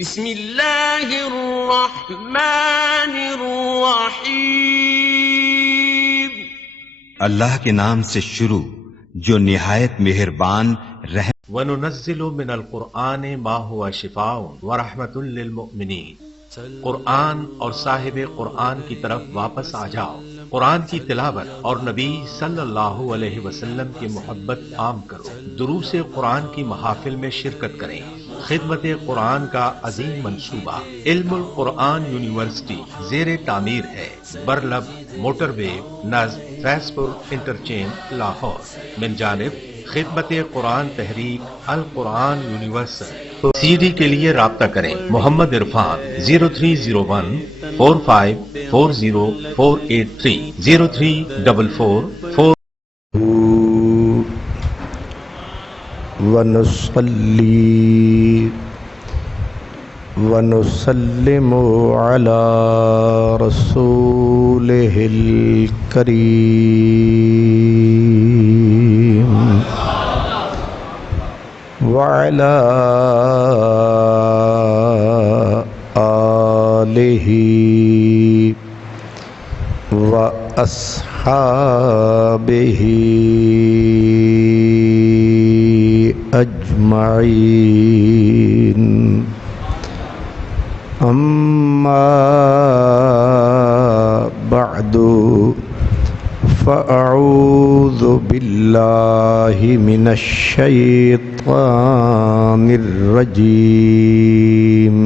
بسم اللہ الرحمن الرحیم. اللہ کے نام سے شروع جو نہایت مہربان رحم. وَنُنَزِّلُ مِنَ الْقُرْآنِ مَا هُوَ شِفَاءٌ وَرَحْمَةٌ لِّلْمُؤْمِنِينَ. قرآن اور صاحب قرآن کی طرف واپس آ جاؤ. قرآن کی تلاوت اور نبی صلی اللہ علیہ وسلم کی محبت عام کرو. دروس قرآن کی محافل میں شرکت کریں. خدمت قرآن کا عظیم منصوبہ علم القرآن یونیورسٹی زیر تعمیر ہے. برلب موٹر وے نزد فیض پور انٹرچینج لاہور. من جانب خدمت قرآن تحریک القرآن یونیورسل. سی ڈی کے لیے رابطہ کریں. محمد عرفان 0301 4540483 0344 ونصلي ونسلم على رسوله الكريم وعلى آله وأصحابه أجمعين. أما بعد فأعوذ بالله من الشيطان الرجيم.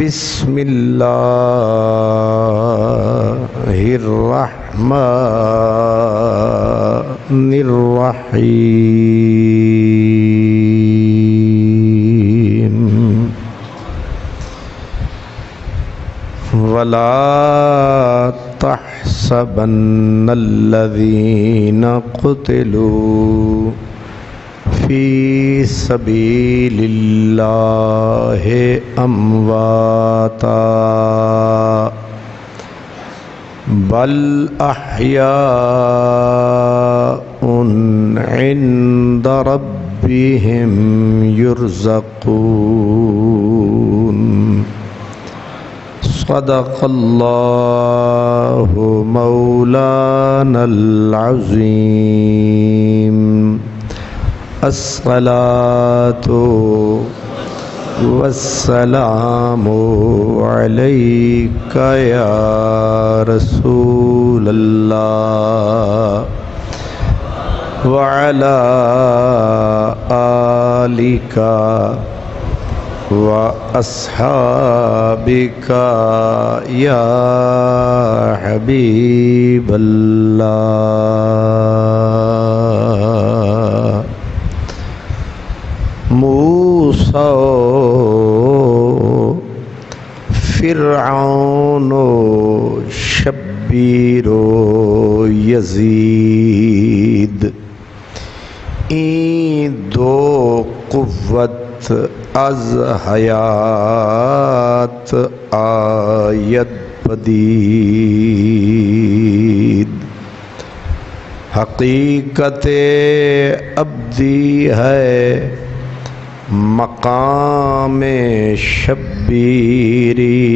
بسم الله الرحمن الرحيم. ولا تحسبن الذين قتلوا في سبيل الله أمواتا بل أحياء عند ربهم يرزقون. صدق الله مولانا العظيم. الصلاة والسلام عليك يا رسول الله وعلى آلك وأصحابك يا حبيب الله. موسیٰ فرعون شبیر و یزید این دو قوت از حیات آید پدید. حقیقت ابدی ہے مقام شبیری.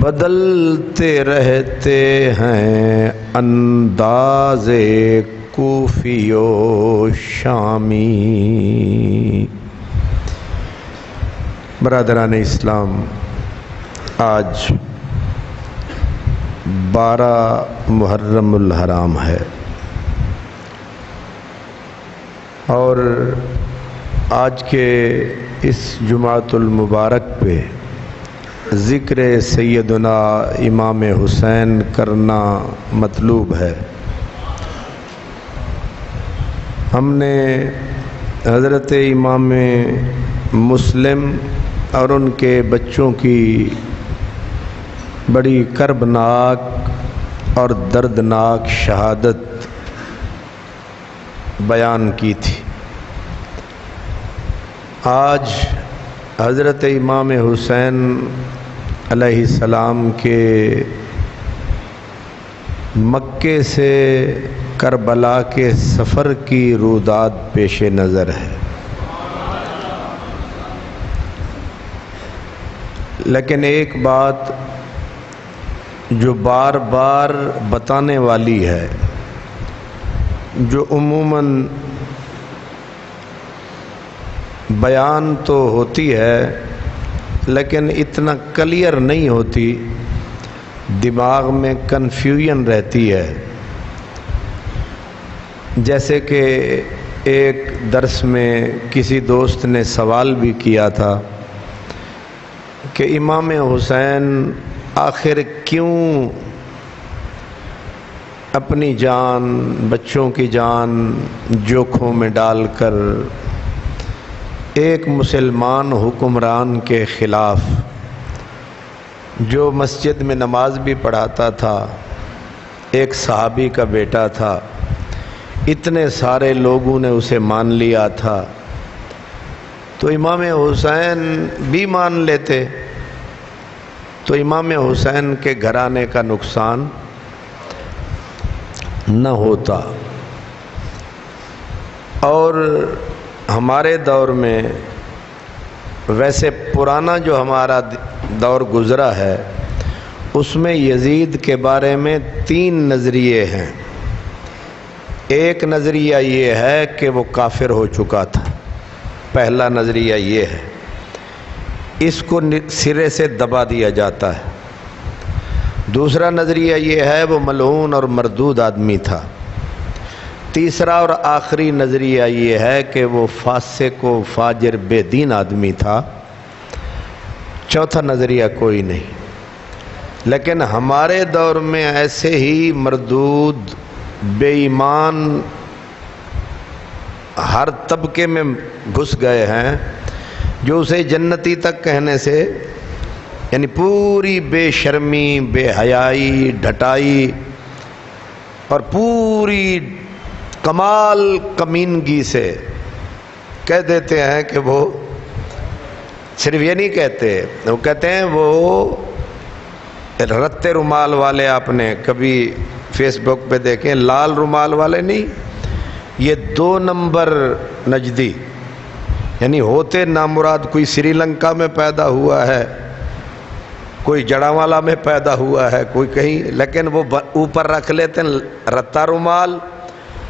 بدلتے رہتے ہیں انداز کوفی و شامی. برادران اسلام، آج 12 محرم الحرام ہے اور آج کے اس جمعۃ المبارک پہ ذکر سیدنا امام حسین کرنا مطلوب ہے. ہم نے حضرت امام مسلم اور ان کے بچوں کی بڑی کربناک اور دردناک شہادت بیان کی تھی. آج حضرت امام حسین علیہ السلام کے مکے سے کربلا کے سفر کی روداد پیش نظر ہے. لیکن ایک بات جو بار بار بتانے والی ہے، جو عموماً بیان تو ہوتی ہے لیکن اتنا کلیئر نہیں ہوتی، دماغ میں کنفیوژن رہتی ہے۔ جیسے کہ ایک درس میں کسی دوست نے سوال بھی کیا تھا کہ امام حسین آخر کیوں اپنی جان، بچوں کی جان جوکھوں میں ڈال کر ایک مسلمان حکمران کے خلاف، جو مسجد میں نماز بھی پڑھاتا تھا، ایک صحابی کا بیٹا تھا، اتنے سارے لوگوں نے اسے مان لیا تھا، تو امام حسین بھی مان لیتے تو امام حسین کے گھرانے کا نقصان نہ ہوتا۔ اور ہمارے دور میں ویسے پرانا جو ہمارا دور گزرا ہے اس میں یزید کے بارے میں 3 نظریے ہیں۔ ایک نظریہ یہ ہے کہ وہ کافر ہو چکا تھا، پہلا نظریہ یہ ہے، اس کو سرے سے دبا دیا جاتا ہے۔ دوسرا نظریہ یہ ہے وہ ملعون اور مردود آدمی تھا۔ تیسرا اور آخری نظریہ یہ ہے کہ وہ فاسق و فاجر بے دین آدمی تھا۔ چوتھا نظریہ کوئی نہیں۔ لیکن ہمارے دور میں ایسے ہی مردود، بے ایمان ہر طبقے میں گھس گئے ہیں، جو اسے جنتی تک کہنے سے، یعنی پوری بے شرمی، بے حیائی، ڈھٹائی اور پوری کمال کمینگی سے کہہ دیتے ہیں کہ وہ صرف یہ نہیں کہتے، وہ کہتے ہیں وہ رتے رومال والے، آپ نے کبھی فیس بک پہ دیکھیں، لال رومال والے نہیں، یہ 2 نمبر نجدی، یعنی ہوتے نامراد، کوئی سری لنکا میں پیدا ہوا ہے، کوئی جڑاوالا میں پیدا ہوا ہے، کوئی کہیں، لیکن وہ اوپر رکھ لیتے ہیں رتا رومال،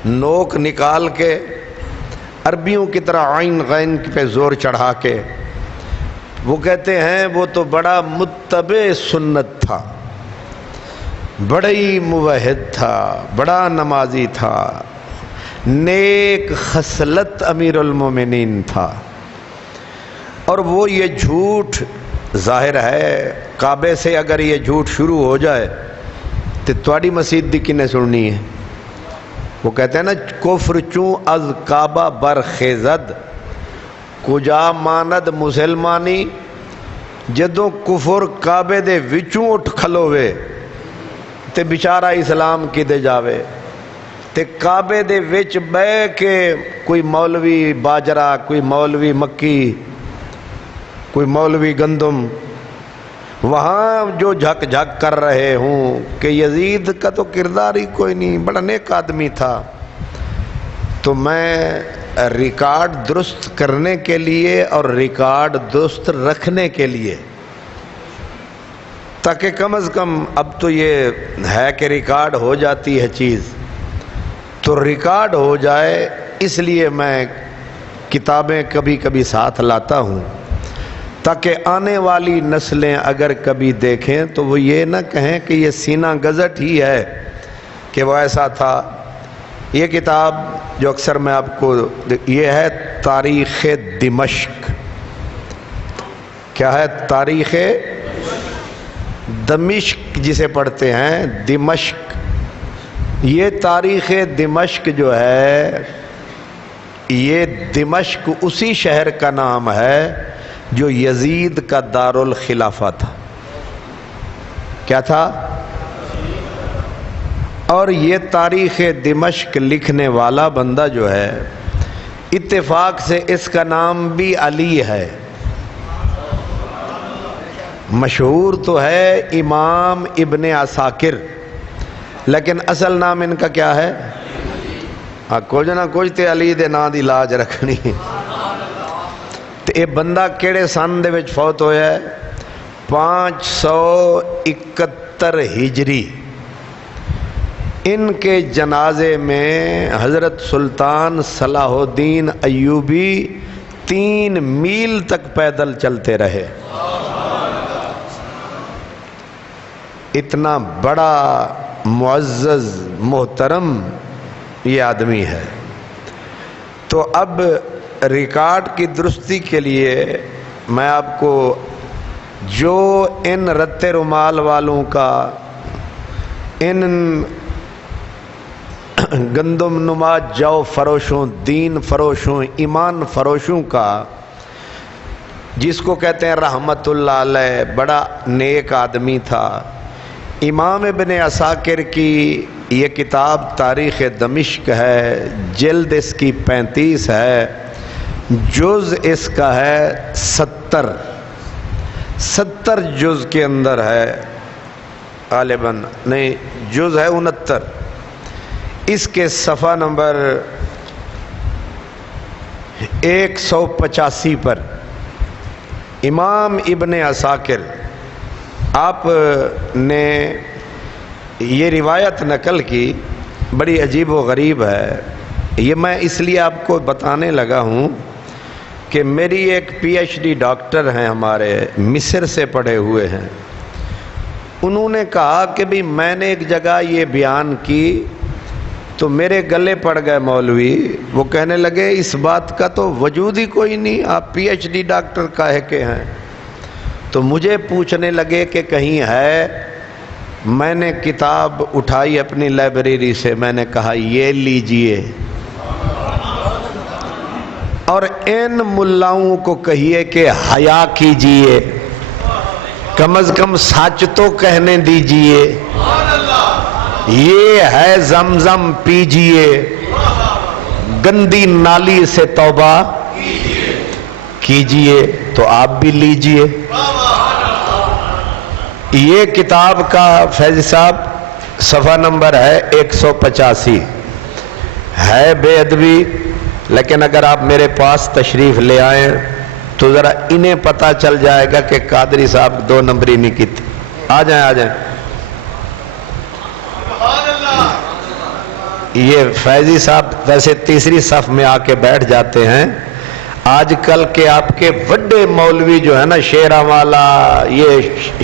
نوک نکال کے عربیوں کی طرح عین غین پہ زور چڑھا کے، وہ کہتے ہیں وہ تو بڑا متبع سنت تھا، بڑا ہی موحد تھا، بڑا نمازی تھا، نیک خصلت امیر المومنین تھا۔ اور وہ یہ جھوٹ ظاہر ہے، کعبے سے اگر یہ جھوٹ شروع ہو جائے تو تواڈی مسجد دی کنے سننی ہے؟ وہ کہتے ہیں نا، کفر چوں از کعبہ برخیزد، کجا ماند مسلمانی، جدوں کفر کعبے دے وچوں اٹھ کھلوے تے بیچارہ اسلام کدے جاوے، تے کعبے دے وچ بہ کے کوئی مولوی باجرہ، کوئی مولوی مکی، کوئی مولوی گندم وہاں جو جھک جھک کر رہے ہوں کہ یزید کا تو کردار ہی کوئی نہیں، بڑا نیک آدمی تھا۔ تو میں ریکارڈ درست کرنے کے لیے اور ریکارڈ درست رکھنے کے لیے، تاکہ کم از کم اب تو یہ ہے کہ ریکارڈ ہو جاتی ہے چیز، تو ریکارڈ ہو جائے، اس لیے میں کتابیں کبھی کبھی ساتھ لاتا ہوں، تاکہ آنے والی نسلیں اگر کبھی دیکھیں تو وہ یہ نہ کہیں کہ یہ سینہ گزٹ ہی ہے کہ وہ ایسا تھا۔ یہ کتاب جو اکثر میں آپ کو، یہ ہے تاریخ دمشق۔ کیا ہے؟ تاریخ دمشق جسے پڑھتے ہیں، دمشق۔ یہ تاریخ دمشق جو ہے، یہ دمشق اسی شہر کا نام ہے جو یزید کا دارالخلافہ تھا۔ کیا تھا؟ اور یہ تاریخ دمشق لکھنے والا بندہ جو ہے، اتفاق سے اس کا نام بھی علی ہے، مشہور تو ہے امام ابن عساکر، لیکن اصل نام ان کا کیا ہے؟ کچھ نہ کچھ تے علی دے نا دی لاج رکھنی۔ تے اے بندہ کیڑے سن دے وچ فوت ہویا ہے؟ 571 ہجری ان کے جنازے میں حضرت سلطان صلاح الدین ایوبی 3 میل تک پیدل چلتے رہے. اتنا بڑا معزز محترم یہ آدمی ہے. تو اب ریکارڈ کی درستی کے لیے میں آپ کو جو ان رت رومال والوں کا، ان گندم نما جو فروشوں، دین فروشوں، ایمان فروشوں کا، جس کو کہتے ہیں رحمت اللہ علیہ، بڑا نیک آدمی تھا. امام ابن عساکر کی یہ کتاب تاریخ دمشق ہے، جلد اس کی 35 ہے، جز اس کا ہے 70 جز کے اندر ہے غالباً، نہیں جز ہے 69. اس کے صفحہ نمبر 185 پر امام ابن عساکر آپ نے یہ روایت نقل کی، بڑی عجیب و غریب ہے. یہ میں اس لیے آپ کو بتانے لگا ہوں کہ میری ایک پی ایچ ڈی ڈاکٹر ہیں ہمارے، مصر سے پڑھے ہوئے ہیں. انہوں نے کہا کہ بھی میں نے ایک جگہ یہ بیان کی تو میرے گلے پڑ گئے مولوی. وہ کہنے لگے اس بات کا تو وجود ہی کوئی نہیں، آپ پی ایچ ڈی ڈاکٹر کاہے کے ہیں؟ تو مجھے پوچھنے لگے کہ کہیں ہے. میں نے کتاب اٹھائی اپنی لائبریری سے، میں نے کہا یہ لیجئے، اور ان ملاؤں کو کہیے کہ حیا کیجئے، کم از کم سچ تو کہنے دیجئے. یہ ہے زمزم پیجئے، گندی نالی سے توبہ کیجئے. تو آپ بھی لیجئے. یہ کتاب کا فیض صاحب صفحہ نمبر ہے 185. ہے بے ادبی، لیکن اگر آپ میرے پاس تشریف لے آئیں تو ذرا انہیں پتہ چل جائے گا کہ قادری صاحب 2 نمبری نہیں کی تھی. آ جائیں. یہ فیضی صاحب ویسے تیسری صف میں آ کے بیٹھ جاتے ہیں. آج کل کے آپ کے بڑے مولوی جو ہے نا، شیرہ والا، یہ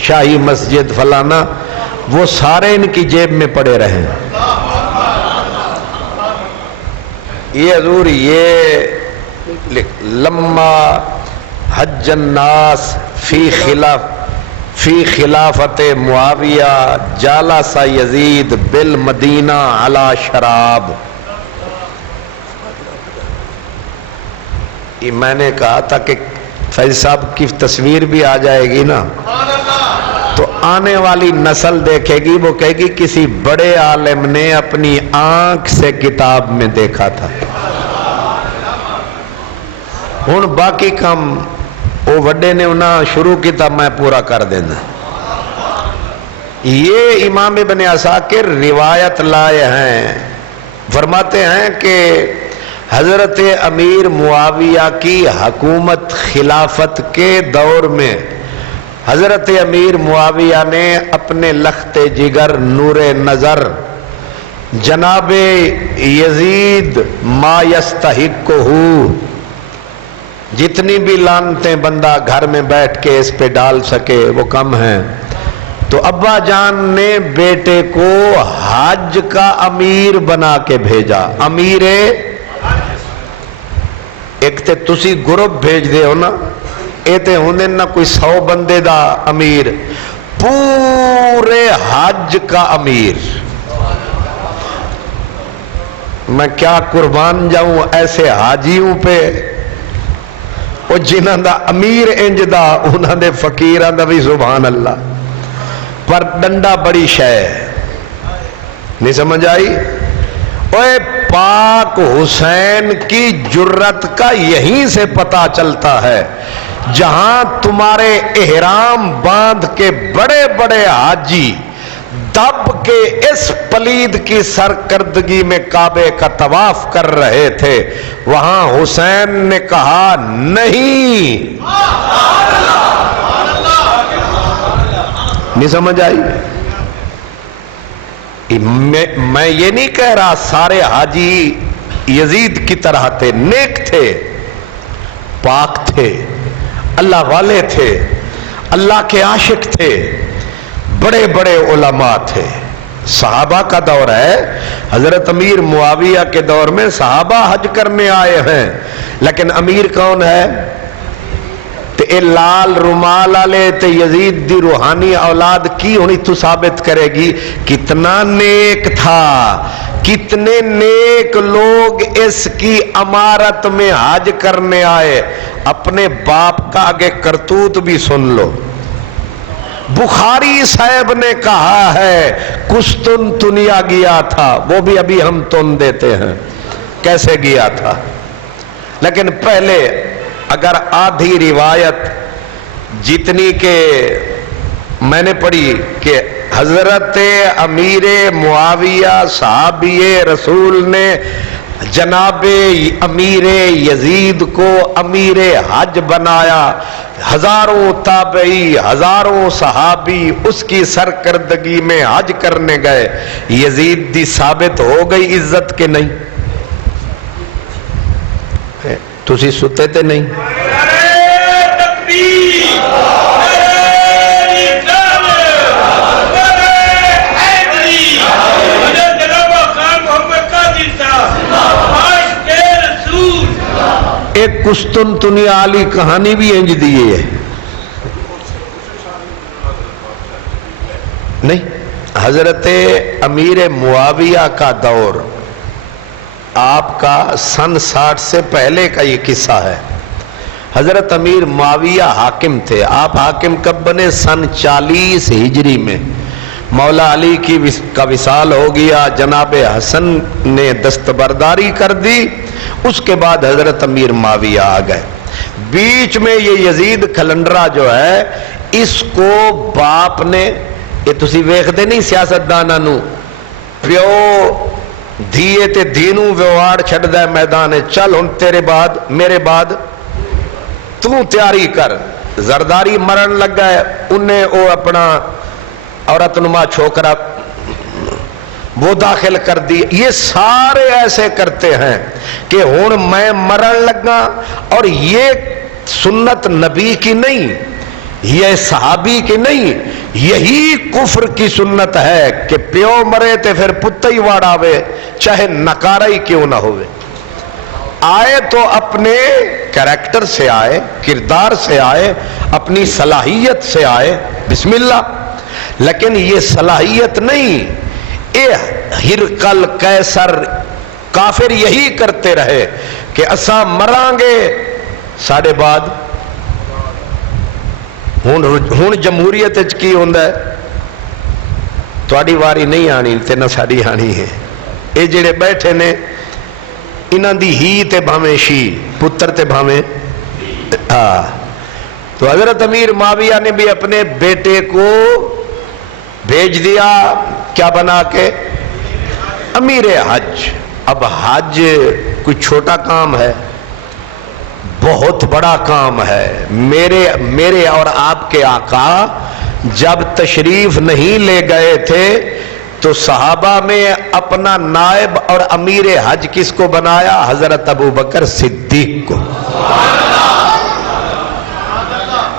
شاہی مسجد فلانا، وہ سارے ان کی جیب میں پڑے رہے. یہ حضور یہ لما حج الناس فی خلافت معاویہ جالس یزید بالمدینہ علی شراب. میں نے کہا تھا کہ فیض صاحب کی تصویر بھی آ جائے گی نا تو آنے والی نسل دیکھے گی، وہ کہے گی کسی بڑے عالم نے اپنی آنکھ سے کتاب میں دیکھا تھا. ہن باقی کام وہ وڈے نے انہاں شروع کیتا، میں پورا کر دینا. یہ امام ابن عساکر روایت لائے ہیں، فرماتے ہیں کہ حضرت امیر معاویہ کی حکومت خلافت کے دور میں حضرت امیر معاویہ نے اپنے لخت جگر نور نظر جناب یزید ما یستحقہ، جتنی بھی لعنتیں بندہ گھر میں بیٹھ کے اس پہ ڈال سکے وہ کم ہیں، تو ابا جان نے بیٹے کو حج کا امیر بنا کے بھیجا. امیر ایک تے تسی گروپ بھیج دے ہو نا، اے تے ہونے نا کوئی 100 بندے دا امیر، پورے حج کا امیر. میں کیا قربان جاؤں ایسے حاجیوں پہ، وہ جنہاں دا امیر انج دا، انہاں دے فقیراں دا بھی سبحان اللہ. پر ڈنڈا بڑی شے نہیں سمجھ آئی. اوے پاک حسین کی جرت کا یہیں سے پتہ چلتا ہے، جہاں تمہارے احرام باندھ کے بڑے بڑے حاجی دب کے اس پلید کی سرکردگی میں کعبے کا طواف کر رہے تھے، وہاں حسین نے کہا نہیں، نہیں سمجھ آئی؟ میں یہ نہیں کہہ رہا سارے حاجی یزید کی طرح تھے، نیک تھے، پاک تھے، اللہ والے تھے، اللہ کے عاشق تھے، بڑے بڑے علماء تھے۔ صحابہ کا دور ہے، حضرت امیر معاویہ کے دور میں صحابہ حج کرنے آئے ہیں، لیکن امیر کون ہے؟ تے اے لال رومال والے تے یزید دی روحانی اولاد کی ہونی تو ثابت کرے گی کتنا نیک تھا، کتنے نیک لوگ اس کی امارت میں حج کرنے آئے۔ اپنے باپ کا آگے کرتوت بھی سن لو۔ بخاری صاحب نے کہا ہے قسطنطنیہ گیا تھا، وہ بھی ابھی ہم تن دیتے ہیں کیسے گیا تھا، لیکن پہلے اگر آدھی روایت جتنی کہ میں نے پڑھی کہ حضرت امیر معاویہ صحابی رسول نے جناب امیر یزید کو امیر حج بنایا، ہزاروں تابعی، ہزاروں صحابی اس کی سرکردگی میں حج کرنے گئے، یزید دی ثابت ہو گئی عزت کے نہیں؟ تسی ستے تے نہیں؟ ایک قسطنطنیہ والی کہانی بھی انج دیئے ہے نہیں؟ حضرت امیر معاویہ کا دور آپ کا سن 60 سے پہلے کا یہ قصہ ہے۔ حضرت امیر معاویہ حاکم تھے، آپ حاکم کب بنے؟ سن 40 ہجری میں۔ مولا علی کا وصال ہو گیا، جناب حسن نے دستبرداری کر دی، اس کے بعد حضرت امیر معاویہ آ گئے۔ بیچ میں یہ یزید کھلنڈرا جو ہے، اس کو باپ نے، یہ تسی ویکھدے نہیں سیاستداناں نو، پیو دھیے تے دھینوں ویواڑ چھڑدا ہے میدان، چل ہن تیرے بعد میرے بعد تو تیاری کر۔ زرداری مرن لگا ہے، انہیں وہ اپنا عورت نما چھوکرا وہ داخل کر دی۔ یہ سارے ایسے کرتے ہیں کہ ہن میں مرن لگا، اور یہ سنت نبی کی نہیں، یہ صحابی کی نہیں، یہی کفر کی سنت ہے کہ پیو مرے تے پھر پتہ ہی واڑاوے، چاہے نکارا ہی کیوں نہ ہوئے۔ آئے تو اپنے کریکٹر سے آئے، کردار سے آئے، اپنی صلاحیت سے آئے، بسم اللہ، لیکن یہ صلاحیت نہیں۔ اے ہرقل قیصر کافر یہی کرتے رہے کہ اساں مران گے ساڑھے بعد۔ ہون جمہوریت کی ہوندہ ہے، تواڈی واری نہیں آنی تے نہ ساڑی آنی ہے۔ اے جڑے بیٹھے نے انہاں دی ہی تے بھاویں شی، پتر تے بھاویں تو حضرت امیر معاویہ نے بھی اپنے بیٹے کو بھیج دیا، کیا بنا کے؟ امیر حج۔ اب حج کوئی چھوٹا کام ہے، بہت بڑا کام ہے۔ میرے اور آپ کے آقا جب تشریف نہیں لے گئے تھے تو صحابہ میں اپنا نائب اور امیر حج کس کو بنایا؟ حضرت ابو بکر صدیق کو۔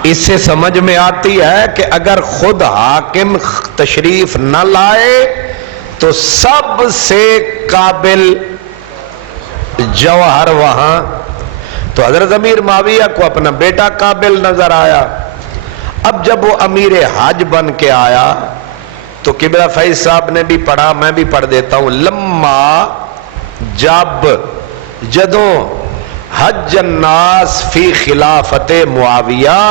اس سے سمجھ میں آتی ہے کہ اگر خود حاکم تشریف نہ لائے تو سب سے قابل جوہر وہاں، تو حضرت امیر معاویہ کو اپنا بیٹا قابل نظر آیا۔ اب جب وہ امیر حج بن کے آیا تو قبلہ فیض صاحب نے بھی پڑھا، میں بھی پڑھ دیتا ہوں۔ لما جدوں حج الناس فی خلافت معاویہ،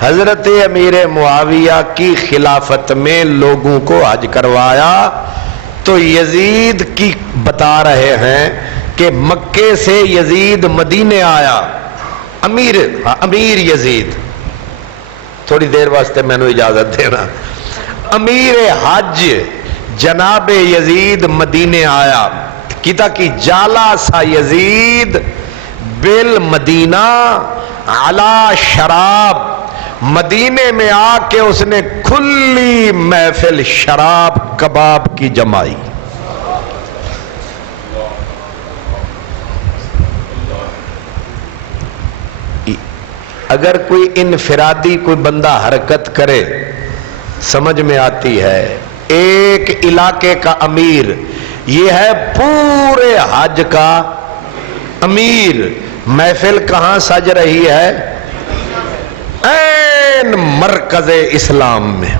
حضرت امیر معاویہ کی خلافت میں لوگوں کو حج کروایا تو یزید کی بتا رہے ہیں کہ مکے سے یزید مدینے آیا، امیر یزید، تھوڑی دیر واسطے میں نے اجازت دینا، امیر حج جناب یزید مدینے آیا، کیتا کی جالا سا یزید بالمدینہ علی شراب، مدینے میں آ کے اس نے کھلی محفل شراب کباب کی جمائی. اگر کوئی انفرادی کوئی بندہ حرکت کرے سمجھ میں آتی ہے. ایک علاقے کا امیر، یہ ہے پورے حج کا امیر. محفل کہاں سج رہی ہے؟ این مرکز اسلام میں.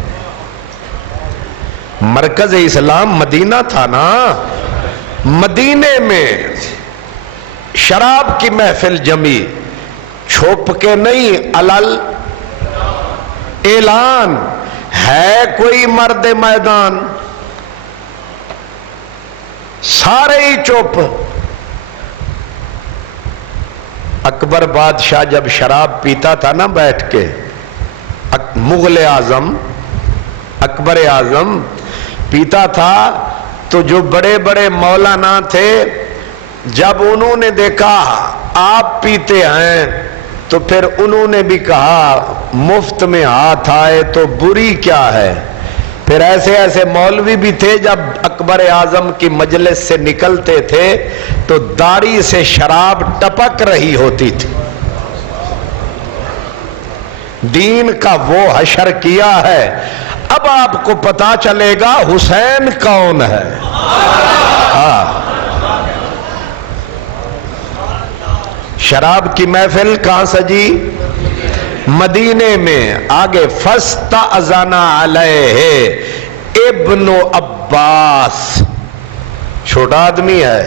مرکز اسلام مدینہ تھا نا. مدینے میں شراب کی محفل جمی، چھپ کے نہیں، علل اعلان. ہے کوئی مرد میدان؟ سارے ہی چپ. اکبر بادشاہ جب شراب پیتا تھا نا بیٹھ کے، مغل اعظم اکبر اعظم پیتا تھا، تو جو بڑے بڑے مولانا تھے جب انہوں نے دیکھا آپ پیتے ہیں تو پھر انہوں نے بھی کہا مفت میں ہاتھ آئے تو بری کیا ہے. پھر ایسے ایسے مولوی بھی تھے جب اکبر اعظم کی مجلس سے نکلتے تھے تو داڑھی سے شراب ٹپک رہی ہوتی تھی. دین کا وہ حشر کیا ہے. اب آپ کو پتا چلے گا حسین کون ہے. شراب کی محفل کہاں سجی؟ مدینے میں. آگے فاستأذن علیہ ابن عباس، چھوٹا آدمی ہے،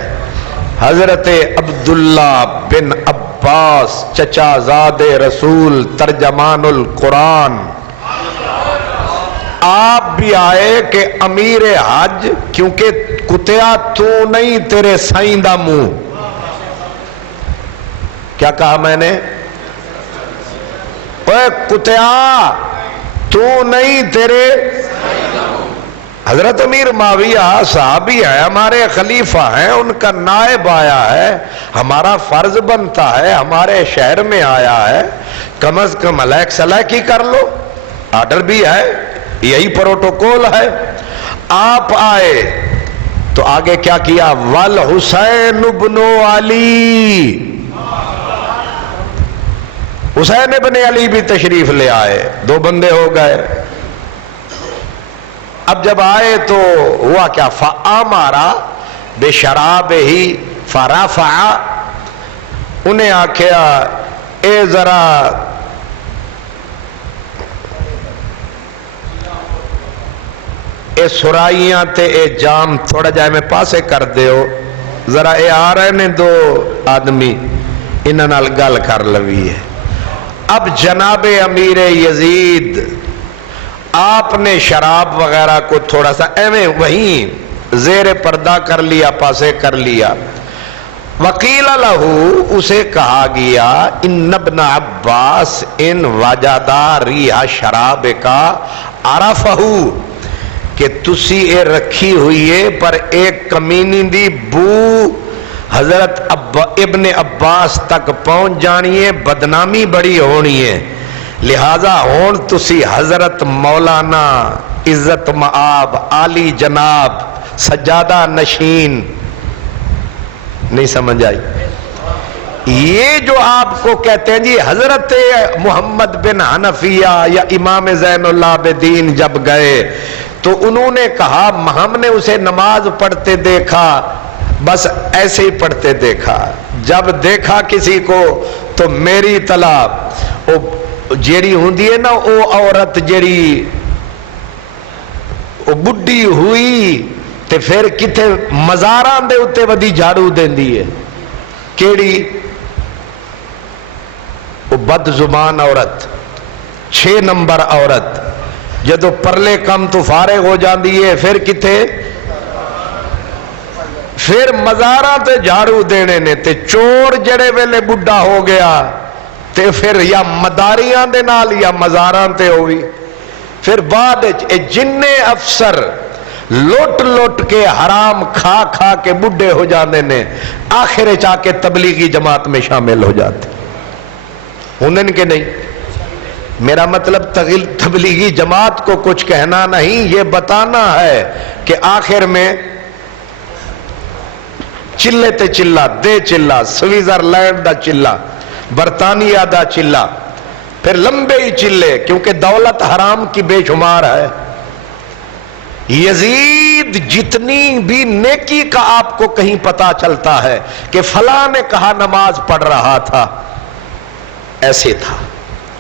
حضرت عبداللہ بن عباس چچا زاد رسول ترجمان القرآن. آپ بھی آئے کہ امیر حج، کیونکہ کتیا تو نہیں تیرے سائیں دا منہ. کیا کہا میں نے؟ اے کتیا تو نہیں تیرے. حضرت امیر معاویہ صحابی ہے، ہمارے خلیفہ ہیں، ان کا نائب آیا ہے، ہمارا فرض بنتا ہے، ہمارے شہر میں آیا ہے، کم از کم علیک سلیک ہی کر لو. آرڈر بھی ہے، یہی پروٹوکول ہے. آپ آئے تو آگے کیا کیا؟ والحسین ابن علی، حسین ابن علی بھی تشریف لے آئے. دو بندے ہو گئے. اب جب آئے تو ہوا کیا؟ فآمرا بشرابہ فرفع، انہیں آکھیا اے ذرا اے سرائیاں تے اے جام تھوڑا جائے میں پاسے کر دیو، ذرا اے آ رہے نے دو آدمی، انہاں نال گل کر لوی ہے. اب جناب امیر یزید آپ نے شراب وغیرہ کو تھوڑا سا ایویں وہیں زیر پردہ کر لیا، پاسے کر لیا. وقیل لہو، اسے کہا گیا ان ابن عباس ان وجدا ریح شراب کا عرفہ، کہ تسی اے رکھی ہوئی ہے پر ایک کمینی دی بو حضرت ابن عباس تک پہنچ جانی ہے، بدنامی بڑی ہونی ہے، لہذا ہون تسی حضرت مولانا عزت مآب عالی جناب سجادہ نشین. نہیں سمجھ آئی؟ یہ جو آپ کو کہتے ہیں جی حضرت محمد بن حنفیہ یا امام زین العابدین جب گئے تو انہوں نے کہا ہم نے اسے نماز پڑھتے دیکھا، بس ایسے ہی پڑھتے دیکھا. جب دیکھا کسی کو تو میری طلب جیڑی ہوندی ہے نا او عورت جیڑی او بڈی ہوئی تے پھر کتے مزاراں دے اتے ودی جھاڑو دیندی ہے. کیڑی؟ او بد زبان عورت، 6 نمبر عورت. جدو پرلے کم تو فارغ ہو جاندی ہے پھر کتے؟ پھر مزاراں تے جھاڑو دینے نے. تے چور جڑے ویلے بڈھا ہو گیا تے پھر یا مداریاں دے نال یا مزاراں تے ہوئی. پھر بعد جننے افسر لوٹ لوٹ کے حرام کھا کھا کے بڈھے ہو جاندے نے، آخر چاہ کے تبلیغی جماعت میں شامل ہو جاتے. ہوندن کے نہیں؟ میرا مطلب تبلیغی جماعت کو کچھ کہنا نہیں، یہ بتانا ہے کہ آخر میں چلے تے چلا دے چلا، سوئٹزرلینڈ دا چلا، برطانیہ دا چلا، پھر لمبے ہی چلے، کیونکہ دولت حرام کی بے شمار ہے۔ یزید جتنی بھی نیکی کا آپ کو کہیں پتا چلتا ہے کہ فلاں نے کہا نماز پڑھ رہا تھا، ایسے تھا۔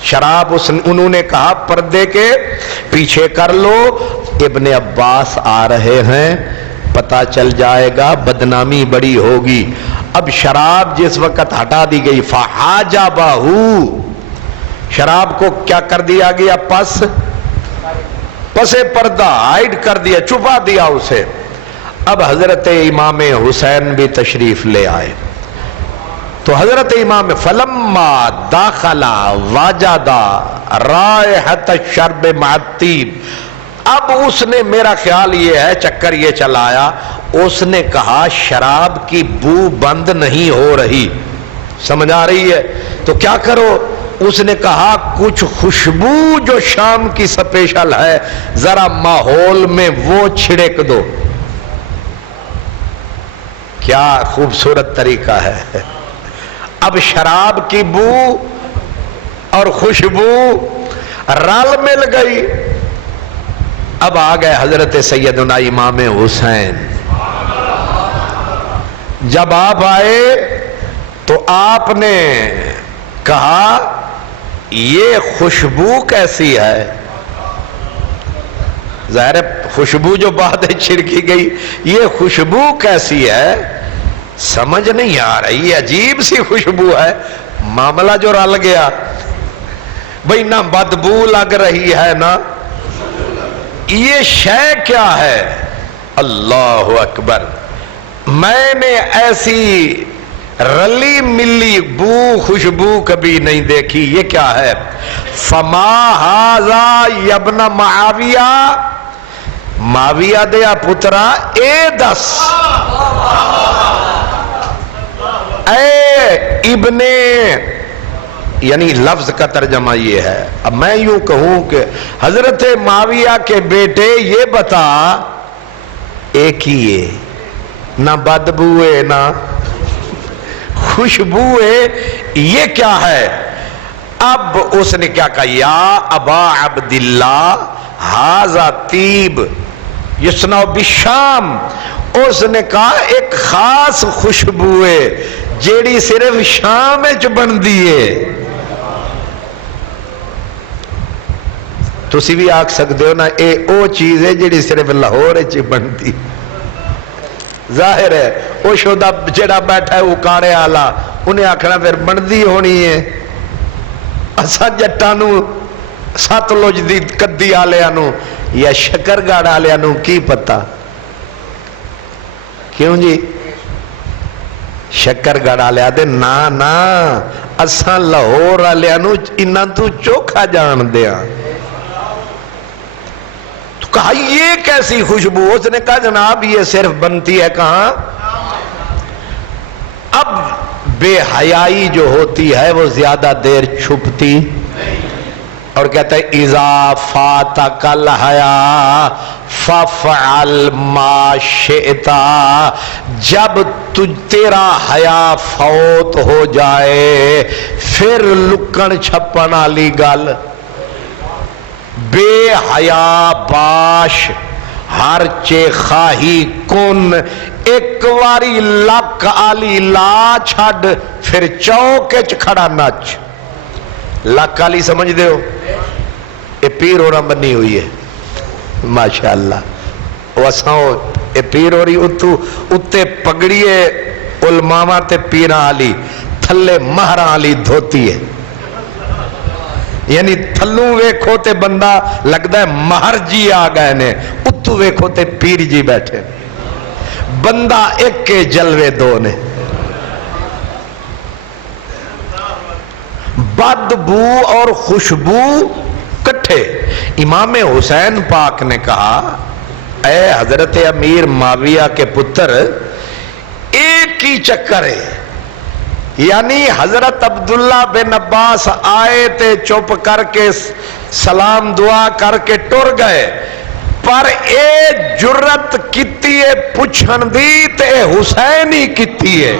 شراب انہوں نے کہا پردے کے پیچھے کر لو، ابن عباس آ رہے ہیں، پتا چل جائے گا، بدنامی بڑی ہوگی۔ اب شراب جس وقت ہٹا دی گئی، فحاجبہ، شراب کو کیا کر دیا گیا؟ پسے پردہ ہائڈ کر دیا، چھپا دیا اسے۔ اب حضرت امام حسین بھی تشریف لے آئے تو حضرت امام فلما داخل وجد رائحۃ الشرب مع الطیب، اب اس نے، میرا خیال یہ ہے چکر یہ چلایا، اس نے کہا شراب کی بو بند نہیں ہو رہی، سمجھ آ رہی ہے تو کیا کرو؟ اس نے کہا کچھ خوشبو جو شام کی سپیشل ہے ذرا ماحول میں وہ چھڑک دو۔ کیا خوبصورت طریقہ ہے۔ اب شراب کی بو اور خوشبو رل مل گئی۔ اب آ گئے حضرت سیدنا امام حسین۔ جب آپ آئے تو آپ نے کہا یہ خوشبو کیسی ہے؟ ظاہر خوشبو جو بات ہے چھڑکی گئی، یہ خوشبو کیسی ہے؟ سمجھ نہیں آ رہی، عجیب سی خوشبو ہے۔ معاملہ جو رل گیا، بھئی نہ بدبو لگ رہی ہے نا، یہ شے کیا ہے؟ اللہ اکبر، میں نے ایسی رلی ملی بو خوشبو کبھی نہیں دیکھی، یہ کیا ہے؟ فما ھذا یبن معاویہ، معاویہ دیا پترا اے دس، اے ابن، یعنی لفظ کا ترجمہ یہ ہے۔ اب میں یوں کہوں کہ حضرت معاویہ کے بیٹے یہ بتا، ایک ہی ہے، نہ بدبوئے نہ خوشبو ہے، یہ کیا ہے؟ اب اس نے کیا کہا؟ یا ابا عبداللہ ھذا طیب یصنع بالشام، اس نے کہا ایک خاص خوشبو ہے جیڑی صرف شام وچ بندی ہے۔ تسی بھی آکھ سکتے ہو نا، اے او چیز ہے جیڑی صرف لاہور وچ بندی۔ ظاہر ہے وہ شودہ جڑا بیٹھا ہے وہ کاڑے آلا، انہیں آکھنا پھر بندی ہونی ہے۔ اسا جٹانو ستلج دی کدی آلیانو یا شکرگڑھ آلیانو کی پتہ؟ کیوں جی؟ شکرگڑھ آلیا دے نا نا، اسا لاہور آلیانو انہاں تو چوکھا جان دیا۔ تو کہا یہ کیسی خوشبو؟ اس نے کہا جناب یہ صرف بنتی ہے کہاں؟ اب بے حیائی جو ہوتی ہے وہ زیادہ دیر چھپتی، اور کہتا ہے اذا فاتک الحیا فافعل ما شئت، جب تیرا حیا فوت ہو جائے پھر لکن چھپن والی گل، بے حیا باش ہر چے خواہی کن، ایک واری لک آلی لا چھڑ پھر چوکے کھڑا نچ۔ لک آلی سمجھ دے ہو؟ یہ پیر اور بنی ہوئی ہے ماشاءاللہ، وساؤ یہ پیر اور اتے پگڑیے علماء تے پیران آلی، تھلے مہران آلی دھوتی ہے، یعنی تھلوں ویکھو تے بندہ لگتا ہے مہر جی آ گئے نے، اتو ویکھو تے پیر جی بیٹھے، بندہ ایک کے جلوے دو نے۔ بدبو اور خوشبو کٹھے۔ امام حسین پاک نے کہا اے حضرت امیر معاویہ کے پتر، ایک ہی چکر ہے، یعنی حضرت عبداللہ بن عباس آئے تے چپ کر کے سلام دعا کر کے ٹر گئے، پر اے جرت کیتی ہے پوچھن دی تے حسین ہی کیتی ہے۔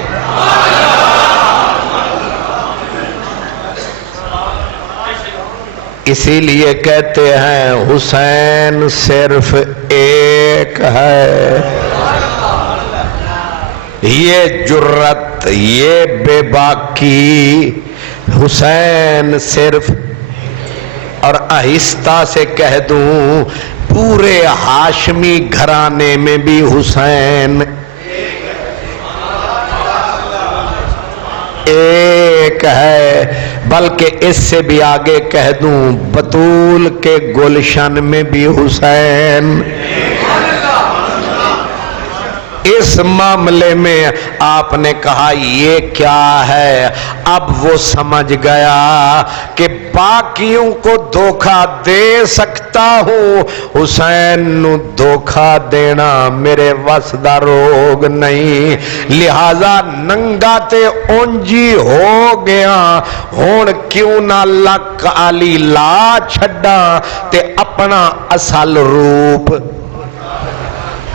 اسی لیے کہتے ہیں حسین صرف ایک ہے۔ یہ جرت، یہ بے باکی، حسین صرف، اور آہستہ سے کہہ دوں پورے ہاشمی گھرانے میں بھی حسین ایک ہے، بلکہ اس سے بھی آگے کہہ دوں بطول کے گلشن میں بھی حسین۔ اس معاملے میں آپ نے کہا یہ کیا ہے؟ اب وہ سمجھ گیا کہ باقیوں کو دھوکہ دے سکتا ہوں، حسین نو دھوکہ دینا میرے وس دا روگ نہیں، لہذا ننگا تے اونجی ہو گیا، ہون کیوں نہ لک علی لا چھڈا تے اپنا اصل روپ،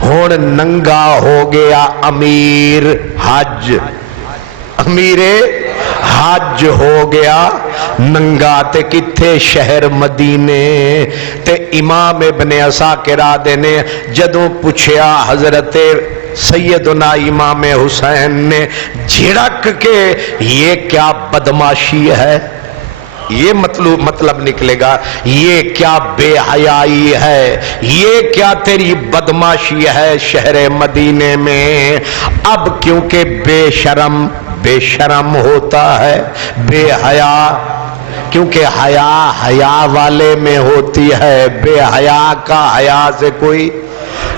ہون ننگا ہو گیا امیر حج، امیر حج ہو گیا ننگا، تے کتھے شہر مدینے، تے امام ابن عساکر نے جدوں پوچھیا حضرت سیدنا امام حسین نے جھڑک کے یہ کیا بدماشی ہے، یہ مطلب نکلے گا یہ کیا بے حیائی ہے، یہ کیا تیری بدماشی ہے شہر مدینے میں۔ اب کیونکہ بے شرم ہوتا ہے، بے حیا، کیونکہ حیا والے میں ہوتی ہے، بے حیا کا حیا سے کوئی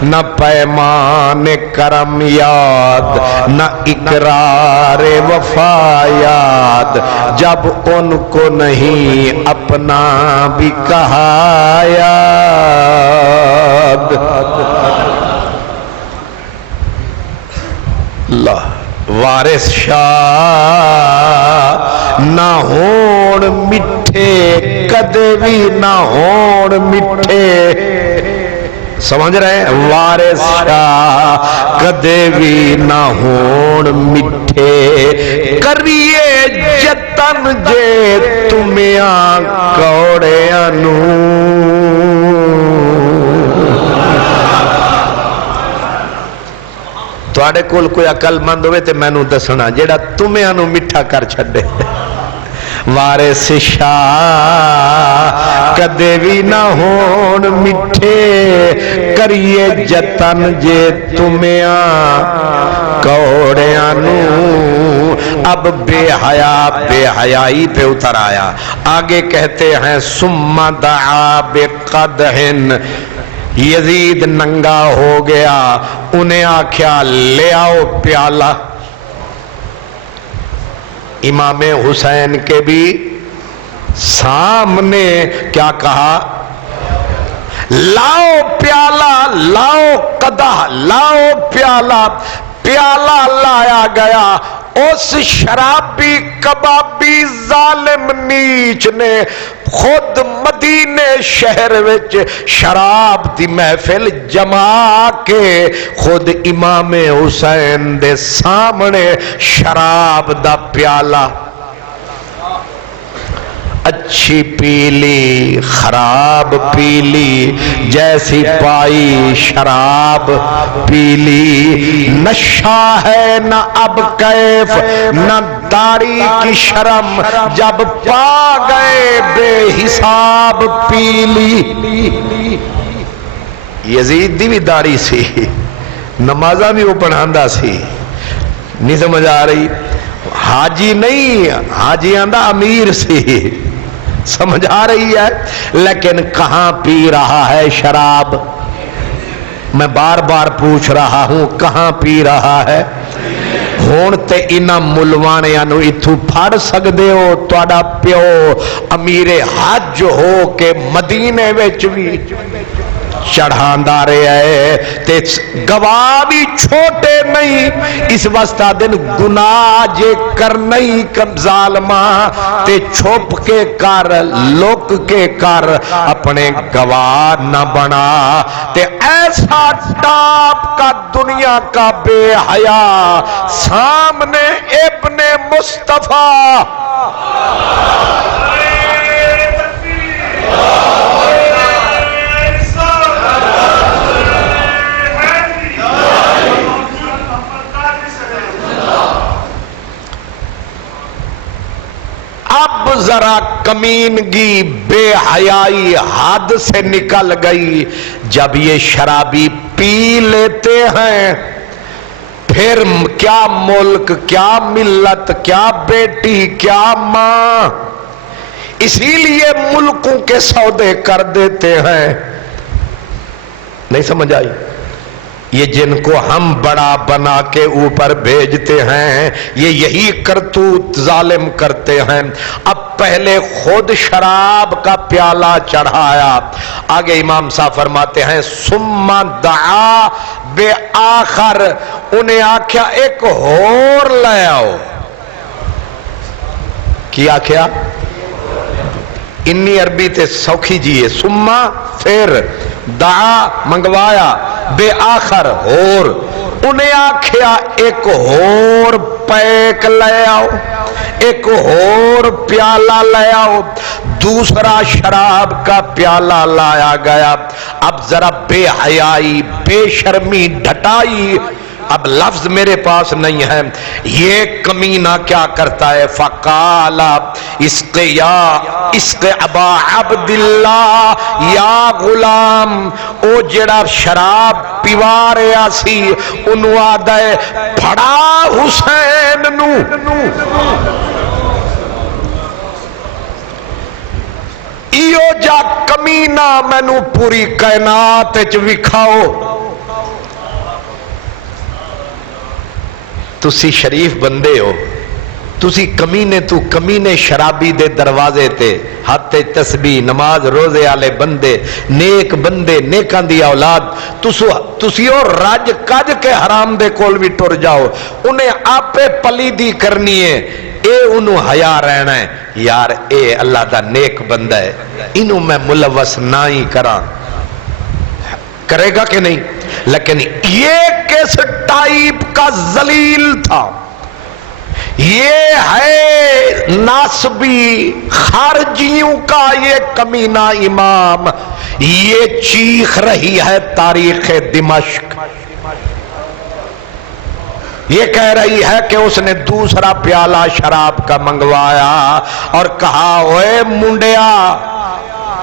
نہ پیمان کرم یاد، نہ اقرار وفا یاد، جب ان کو نہیں اپنا بھی کہا یاد۔ اللہ وارث شاہ نہ ہون مٹھے، کدے بھی نہ ہون مٹھے، سمجھ رہے ہیں؟ وارث شاہ کدے بھی نہ ہون مٹھے، کریے جتن جے تمیاں کوڑیاں نو۔ تواڈے کول کوئی عقل مند ہوئے تے مینوں دسنا جیڑا تمیاں نو میٹھا کر چھڈے۔ وارث شاہ کدے بھی نہ ہون مٹھے، کریے جتن جے تمیاں کوڑیاں نو۔ اب بے حیائی پہ اتر آیا، آگے کہتے ہیں ثم دعا بقدح، یزید ننگا ہو گیا، انہیں آکھیا لے آؤ پیالہ۔ امام حسین کے بھی سامنے کیا کہا؟ لاؤ پیالہ، لاؤ قدح، لاؤ پیالہ۔ پیالہ لایا گیا، اس شرابی کبابی ظالم نیچ نے خود مدینے شہر وچ شراب دی محفل جما کے خود امام حسین دے سامنے شراب دا پیالہ اچھی پیلی خراب پیلی، جیسی پائی شراب پیلی، نشہ ہے نہ اب کیف نہ داڑھی کی شرم، جب پا گئے بے حساب پیلی۔ یزید دی بھی داڑھی سی، نمازہ بھی وہ پڑھاندا سی، نہیں سمجھ آ رہی؟ حاجی نہیں، حاجی آندہ امیر سی، سمجھ آ رہی ہے؟ لیکن کہاں پی رہا ہے شراب؟ میں بار بار پوچھ رہا ہوں کہاں پی رہا ہے؟ ہون تے انہاں ملوانیاں نو اتھو پھڑ سکدے ہو، تواڈا پیو امیر حج ہو کے مدینے وچ بھی چڑھاندا رہا ہے تے گواہ بھی چھوٹے نہیں اس واسطہ دن گناہ جے کر نہیں کم ظالما تے چھپ کے کر لک کے کر اپنے گواہ نہ بنا تے ایسا ٹاپ کا دنیا کا بے حیا سامنے ابن مصطفیٰ اب ذرا کمینگی بے حیائی حد سے نکل گئی جب یہ شرابی پی لیتے ہیں پھر کیا ملک کیا ملت کیا بیٹی کیا ماں اسی لیے ملکوں کے سودے کر دیتے ہیں نہیں سمجھ آئی یہ جن کو ہم بڑا بنا کے اوپر بھیجتے ہیں یہ یہی کرتوت ظالم کرتے ہیں اب پہلے خود شراب کا پیالہ چڑھایا آگے امام صاحب فرماتے ہیں ثم دعا بے آخر انہیں آکھیا ایک اور لے آؤ کیا کیا انی عربی تے سوکھی جیے سما پھر دعا منگوایا بے آخر اور انہیں آکھیا ایک اور پیک لے آؤ ایک اور پیالہ لے آؤ دوسرا شراب کا پیالہ لایا گیا اب ذرا بے حیائی بے شرمی ڈھٹائی اب لفظ میرے پاس نہیں ہے یہ کمینہ کیا کرتا ہے فقال اسق ابا عبداللہ یا غلام او جڑا شراب پیوا رہا سی انہوں آدھا ہے پھڑا حسین نو ایو جا کمینہ میں نو پوری کائنات وچ وکھاؤ تسی شریف بندے ہو تسی کمینے تو کمینے شرابی دے دروازے تے ہاتھ تسبیح نماز روزے آلے بندے نیک بندے نیکان دی اولاد تسی اور راج کاج کے حرام دے کول بھی ٹر جاؤ انہیں آپے پلیدی کرنی ہے اے انہوں حیا رہنا ہے یار اے اللہ دا نیک بندہ ہے انہوں میں ملوث نہ ہی کراں کرے گا کہ نہیں لیکن یہ کس ٹائپ کا ذلیل تھا یہ ہے ناسبی خارجیوں کا یہ کمینہ امام یہ چیخ رہی ہے تاریخ دمشق یہ کہہ رہی ہے کہ اس نے دوسرا پیالہ شراب کا منگوایا اور کہا اوے منڈیا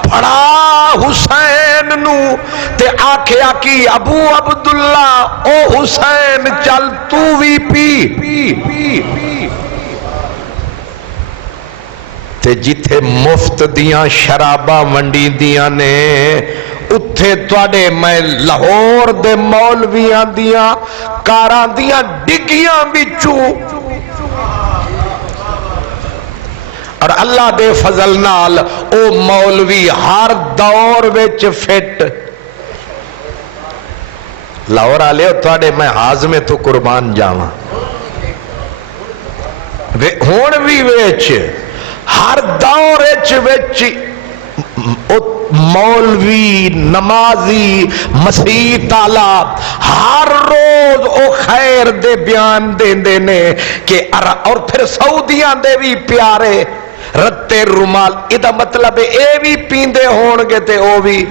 پڑا حسین نو تے آکھیا کی ابو عبداللہ او حسین چل تو بھی پی تے جتھے مفت دیاں شراباں ونڈی دیاں نے اتھے توڑے میں لاہور دے مولویاں دیاں کاراں دیاں ڈگیاں بچوں اور اللہ دے فضل نال او مولوی ہر دور وچ فٹ لاہور آلے توڑے میں ہاضمے تو قربان جاواں ہون بھی وچ ہر دور وچ مولوی نمازی مسیح تعالی ہر روز او خیر دے بیان دے نے کہ اور پھر سعودیاں دے بھی پیارے رتے رومال ادھا مطلب اے بھی پیندے ہونگے تے او بھی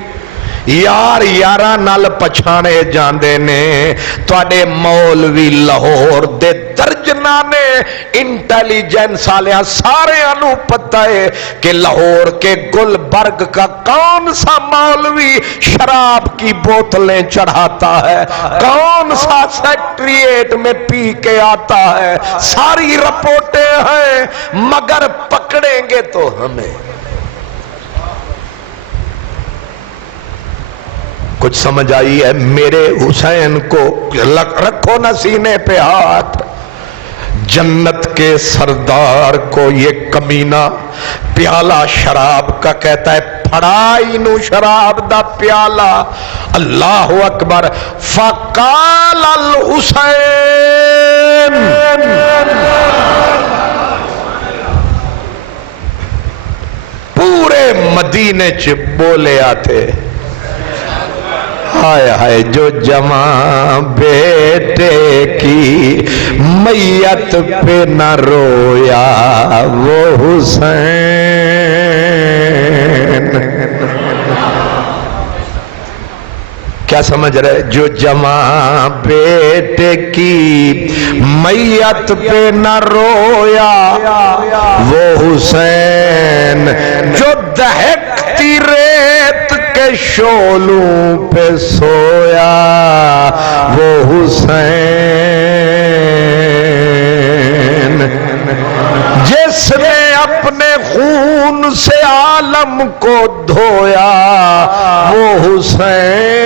یار یارہ نال پچھانے جاندے نے توڑے مولوی لاہور دے درجنانے انٹیلیجنس آلیاں سارے انو پتہ ہے کہ لاہور کے گلبرگ کا کون سا مولوی شراب کی بوتلیں چڑھاتا ہے کون سا سیکٹریٹ میں پی کے آتا ہے ساری رپورٹیں ہیں مگر پکڑیں گے تو ہمیں کچھ سمجھ آئی ہے میرے حسین کو رکھو نہ سینے پہ ہاتھ جنت کے سردار کو یہ کمینہ پیالہ شراب کا کہتا ہے فڑا اینو شراب دا پیالہ اللہ اکبر فقال الحسین پورے مدینے چ بولے آتے ہائے ہائے جو جماں بیٹے کی میت پہ نہ رویا وہ حسین کیا سمجھ رہے جو جماں بیٹے کی میت پہ نہ رویا وہ حسین جو دہکتی ریت کے شعلوں پہ سویا وہ حسین جس نے اپنے خون سے عالم کو دھویا وہ حسین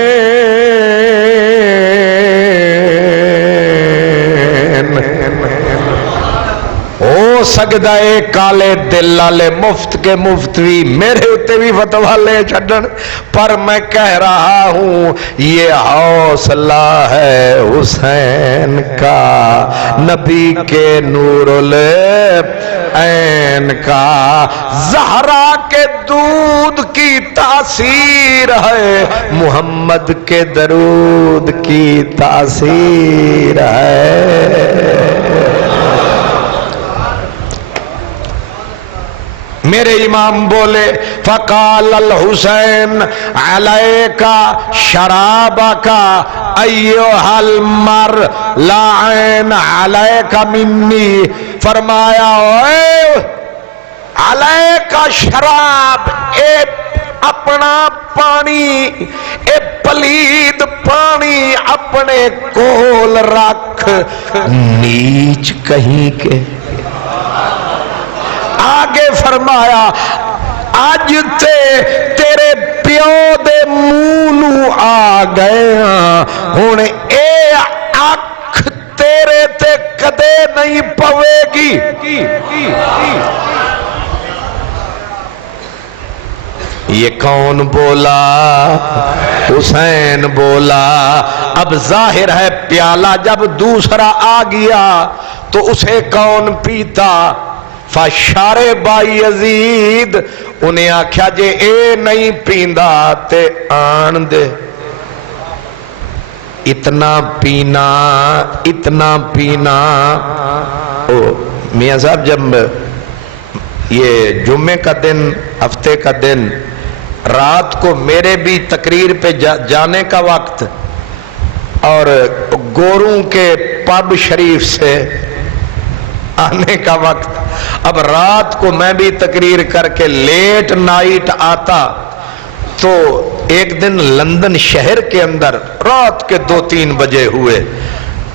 ہو سکتا ہے کالے دل والے مفت کے مفتوی میرے اتے بھی فتویٰ لے چھڈن پر میں کہہ رہا ہوں یہ حوصلہ ہے حسین کا نبی کے نور العین کا زہرا کے دودھ کی تاثیر ہے محمد کے درود کی تاثیر ہے میرے امام بولے فقال الحسین علیکا شرابکا ایوہ المر لعین علیکا منی فرمایا علیکا شراب اے اپنا پانی اے پلید پانی اپنے کول رکھ نیچ کہیں کے آگے فرمایا آج تیرے پیو دے مونو آ گئے ہن اے اکھ تیرے تے کدے نہیں پوے گی یہ کون بولا حسین بولا اب ظاہر ہے پیالہ جب دوسرا آ گیا تو اسے کون پیتا فشارب یزید انہیں آکھیا جے اے نہیں پیندا تے آن دے اتنا پینا میاں صاحب جب یہ جمعے کا دن ہفتے کا دن رات کو میرے بھی تقریر پہ جانے کا وقت اور گوروں کے پب شریف سے آنے کا وقت اب رات کو میں بھی تقریر کر کے لیٹ نائٹ آتا تو ایک دن لندن شہر کے اندر رات کے 2-3 بجے ہوئے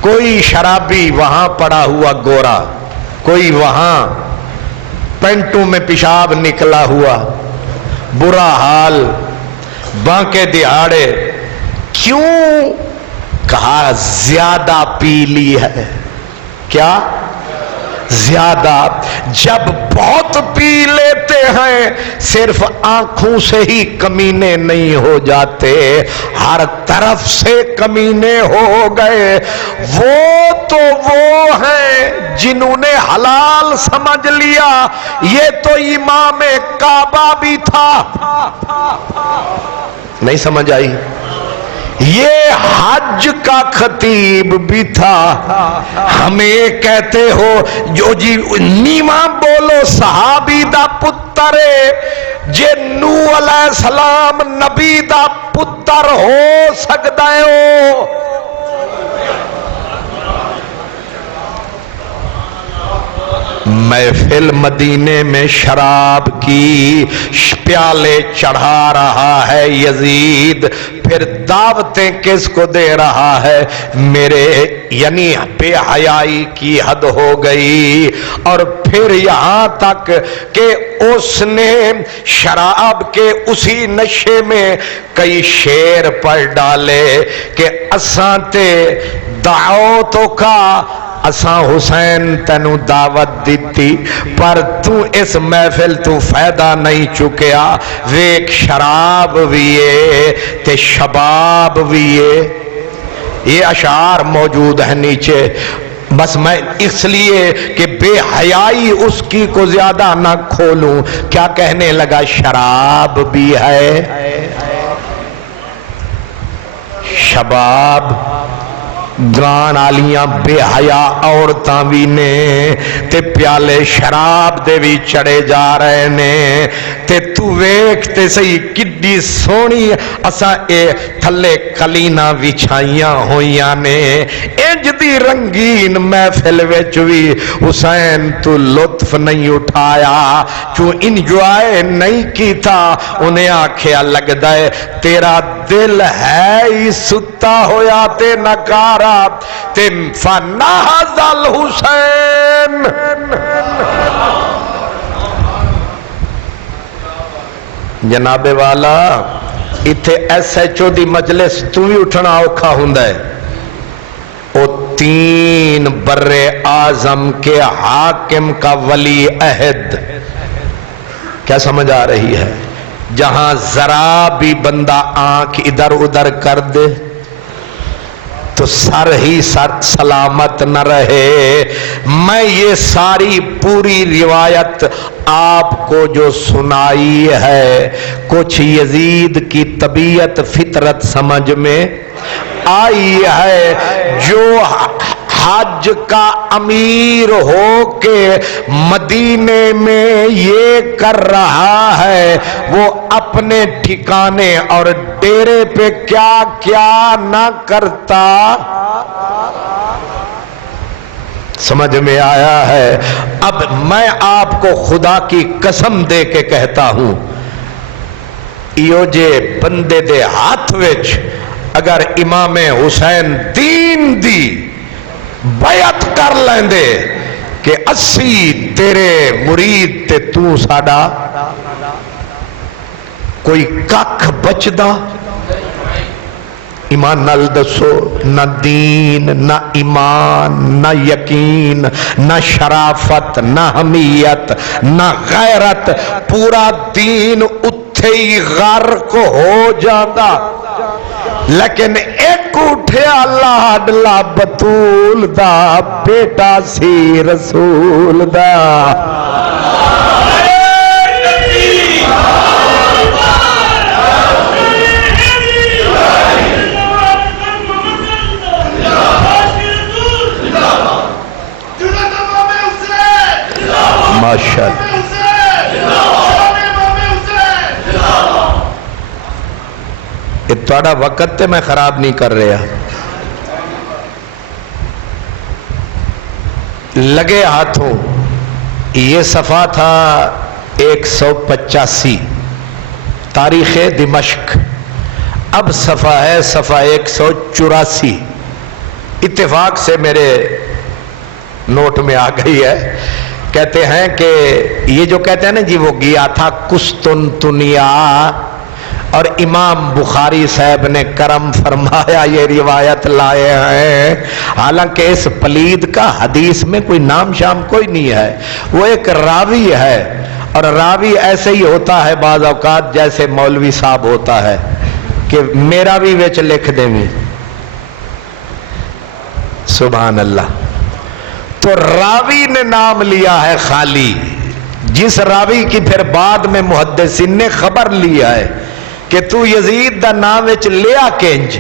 کوئی شرابی وہاں پڑا ہوا گورا کوئی وہاں پینٹوں میں پیشاب نکلا ہوا برا حال بانکے دہاڑے کیوں کہا زیادہ پی لی ہے کیا زیادہ جب بہت پی لیتے ہیں صرف آنکھوں سے ہی کمینے نہیں ہو جاتے ہر طرف سے کمینے ہو گئے وہ تو وہ ہیں جنہوں نے حلال سمجھ لیا یہ تو امام کعبہ بھی تھا نہیں سمجھ آئی یہ حج کا خطیب بھی تھا ہمیں کہتے ہو جو جی نیواں بولو صحابی دا پتر جے نو علیہ السلام نبی دا پتر ہو سکتا ہے ہو محفل مدینے میں شراب کی پیالے چڑھا رہا ہے یزید پھر دعوتیں کس کو دے رہا ہے میرے یعنی بے حیائی کی حد ہو گئی اور پھر یہاں تک کہ اس نے شراب کے اسی نشے میں کئی شعر پڑھ ڈالے کہ اساں تے دعوتوں کا اساں حسین تینوں دعوت دیتی پر تو اس محفل تو فائدہ نہیں چکیا ویک شراب بھی ہے تے شباب بھی ہے. یہ اشعار موجود ہیں نیچے. بس میں اس لیے کہ بے حیائی اس کی کو زیادہ نہ کھولوں کیا کہنے لگا شراب بھی ہے شباب گان آلیاں بے حیا عورتاں بھی نے تے پیالے شراب دے بھی چڑے جا رہے نے تے تو ویکھ تے سہی کڈی سونی اساں اے تھلے کلینا وچھائیاں ہویاں نے انج دی رنگین محفل وچ وی حسین تو لطف نہیں اٹھایا چوں انجوائے نہیں کیتا. انہیں آکھیا لگدا ہے تیرا دل ہے ہی ستا ہویا تے نکارا تے فنہض الحسین. جناب والا اتھے ایس ایچ او دی مجلس تو بھی اٹھنا اوکھا ہوندا ہے. او 3 بر اعظم کے حاکم کا ولی عہد. کیا سمجھ آ رہی ہے؟ جہاں ذرا بھی بندہ آنکھ ادھر ادھر کر دے تو سر ہی سر سلامت نہ رہے. میں یہ ساری پوری روایت آپ کو جو سنائی ہے کچھ یزید کی طبیعت فطرت سمجھ میں آئی ہے. جو حج کا امیر ہو کے مدینے میں یہ کر رہا ہے وہ اپنے ٹھکانے اور ڈیرے پہ کیا کیا نہ کرتا. سمجھ میں آیا ہے؟ اب میں آپ کو خدا کی قسم دے کے کہتا ہوں ایو جے بندے دے ہاتھ وچ اگر امام حسین دین دی بیعت کر لیندے کہ 80 تیرے مرید تے تو ساڈا کوئی ککھ بچدا. ایمان نال دسو نہ دین نہ ایمان نہ یقین نہ شرافت نہ حمیت نہ غیرت پورا دین اتھے ہی غرق ہو جاتا. لیکن ایک اٹھیا لاڈلا بطول دا بیٹا سی رسول دا. ماشاءاللہ یہ تھوڑا وقت تے میں خراب نہیں کر رہا. لگے ہاتھوں یہ صفحہ تھا 185 تاریخ دمشق. اب صفحہ ہے صفحہ 184 اتفاق سے میرے نوٹ میں آ گئی ہے. کہتے ہیں کہ یہ جو کہتے ہیں نا جی وہ گیا تھا قسطنطنیہ اور امام بخاری صاحب نے کرم فرمایا یہ روایت لائے ہیں. حالانکہ اس پلید کا حدیث میں کوئی نام شام کوئی نہیں ہے. وہ ایک راوی ہے اور راوی ایسے ہی ہوتا ہے بعض اوقات جیسے مولوی صاحب ہوتا ہے کہ میرا بھی وچ لکھ دیں گے. سبحان اللہ. تو راوی نے نام لیا ہے خالی جس راوی کی پھر بعد میں محدثین نے خبر لیا ہے کہ تو یزید دا نام وچ لیا کنج.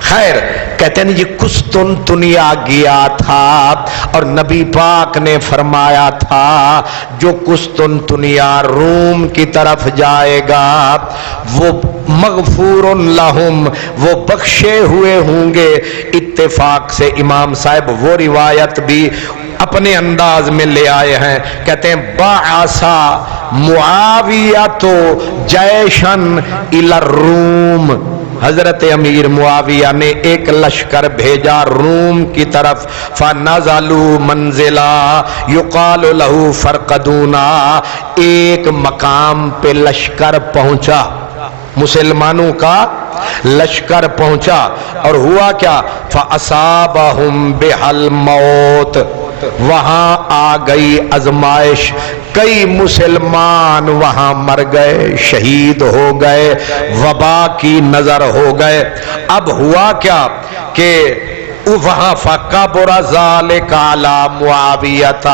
خیر کہتے ہیں جی قسطنطنیہ گیا تھا اور نبی پاک نے فرمایا تھا جو قسطنطنیہ روم کی طرف جائے گا وہ مغفور لہم وہ بخشے ہوئے ہوں گے. اتفاق سے امام صاحب وہ روایت بھی اپنے انداز میں لے آئے ہیں. کہتے ہیں بعثا معاویہ جیشن الی الروم. حضرت امیر معاویہ نے ایک لشکر بھیجا روم کی طرف. فنزلوا منزلا یقال له فرقدونا. ایک مقام پہ لشکر پہنچا مسلمانوں کا لشکر پہنچا اور ہوا کیا؟ فَأَصَابَهُمْ بِهَا الْمَوْتِ، وہاں آ گئی آزمائش، کئی مسلمان وہاں مر گئے، شہید ہو گئے، وبا کی نظر ہو گئے۔ اب ہوا کیا کہ وہاں فَكَبُرَ ذَلِكَ عَلَى مُعَاوِيَةَ،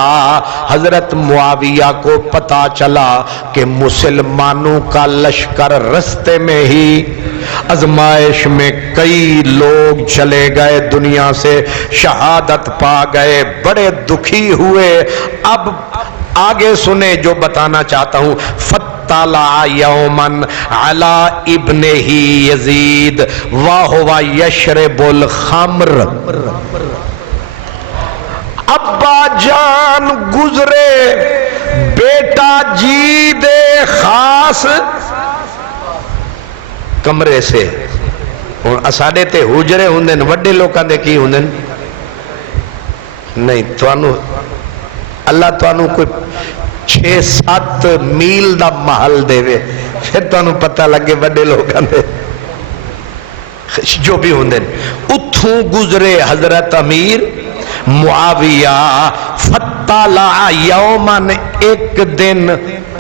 حضرت معاویہ کو پتا چلا کہ مسلمانوں کا لشکر رستے میں ہی آزمائش میں کئی لوگ چلے گئے، دنیا سے شہادت پا گئے، بڑے دکھی ہوئے۔ اب آگے سنیں جو بتانا چاہتا ہوں۔ فَطَّلَعَ يَوْمًا عَلَى ابْنِهِ يَزِيدَ وَهُوَ يَشْرِبُ الْخَمْرَ، ابا جان گزرے، بیٹا جی دے خاص کمرے سے۔ اور ساڈے تے حجرے ہوندے نے، وڈے لوکاں دے کی ہوندے نہیں، تانوں اللہ تانوں کوئی 6-7 میل دا محل دے وے، پھر تانوں پتہ لگے وڈے لوکاں دے جو بھی ہوندے نے۔ اتھوں گزرے حضرت امیر معاویہ، فَطَّلَعَ یوماً، ایک دن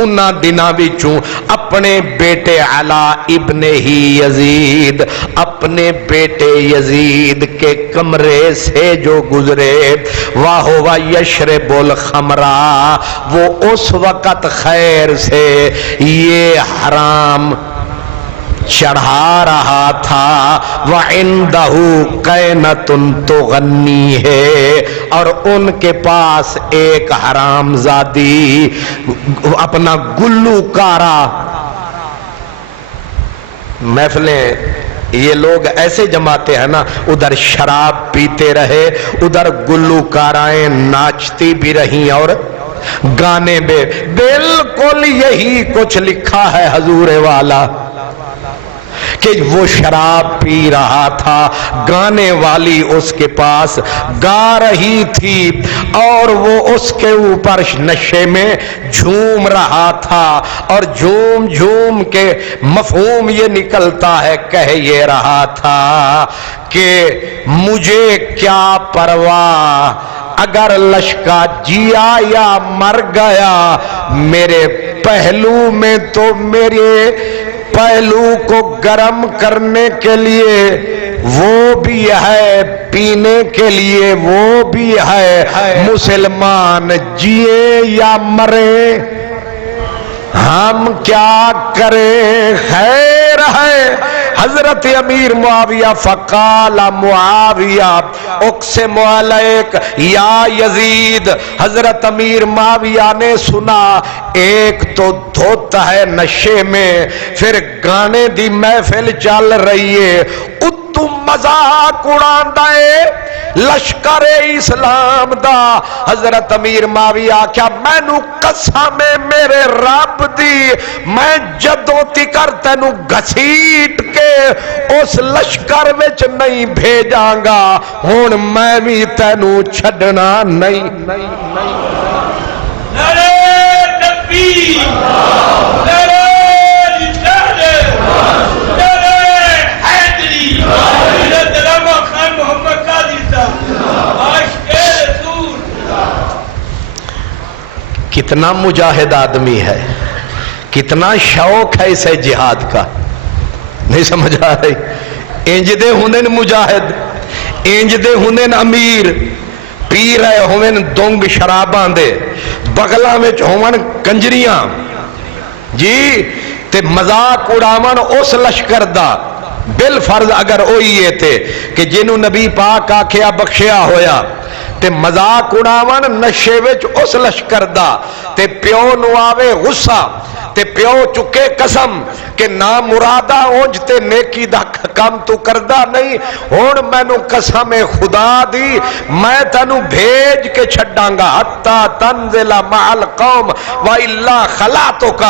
انہاں دناں وچوں اپنے بیٹے علی ابن ہی یزید، اپنے بیٹے یزید کے کمرے سے جو گزرے، وَهُوَ يَشْرِبُ الْخَمْرَ، وہ اس وقت خیر سے یہ حرام چڑھا رہا تھا۔ وَعِنْدَهُ قَيْنَةٌ تُغَنِّيهِ، اور ان کے پاس ایک حرام زادی اپنا گلوکارہ، محفلیں یہ لوگ ایسے جماتے ہیں نا، ادھر شراب پیتے رہے، ادھر گلوکارائیں ناچتی بھی رہیں اور گانے میں، بالکل یہی کچھ لکھا ہے حضور والا کہ وہ شراب پی رہا تھا، گانے والی اس کے پاس گا رہی تھی اور وہ اس کے اوپر نشے میں جھوم رہا تھا، اور جھوم جھوم کے مفہوم یہ نکلتا ہے، کہہ یہ رہا تھا کہ مجھے کیا پرواہ اگر لشکر جیا یا مر گیا، میرے پہلو میں تو میرے پہلو کو گرم کرنے کے لیے وہ بھی ہے، پینے کے لیے وہ بھی ہے، مسلمان جیے یا مرے ہم کیا کریں، خیر ہے۔ حضرت امیر معاویہ، فقال معاویہ اقسم علیک یا یزید، حضرت امیر معاویہ نے سنا ایک تو دھوتا ہے نشے میں، پھر گانے دی محفل چل رہی ہے، اتو مذاق اڑاندا ہے لشکر اسلام دا۔ حضرت امیر معاویہ کیا مینو قسم میرے رب دی، میں جدوں تکر تینو گھسیٹ کے اس لشکر وچ نہیں بھیجاں گا، ہن میں بھی تینو چھڈنا نہیں۔ نعرہ تکبیر، نعرہ رسالت، نعرہ حیدری، حضرت علامہ خان محمد قادری صاحب، عاشق رسول۔ کتنا مجاہد آدمی ہے، کتنا شوق ہے اسے جہاد کا، نہیں سمجھ آ رہی؟ انج دے ہوندن مجاہد، انج دے ہوندن امیر، پی رہے ہوندن دونگ شراباں دے، بغلاں وچ ہون کنجریاں جی، تے مذاق اڑاون اس لشکر دا، بالفرض اگر اوئیے تے کہ جنوں نبی پاک آکھیا بخشیا ہویا، تے مذاق اڑاون نشے وچ اس لشکر دا، تے پیو نو آوے غصہ، تے پیو چکے قسم کہ نا مرادہ اونج تے نیکی دا کام تو کردہ نہیں، ہون میں نو قسم خدا دی میں تنو بھیج کے چھڑاں گا، حتی تنزل مع القوم وَإِلَّا خَلَاتُكَ،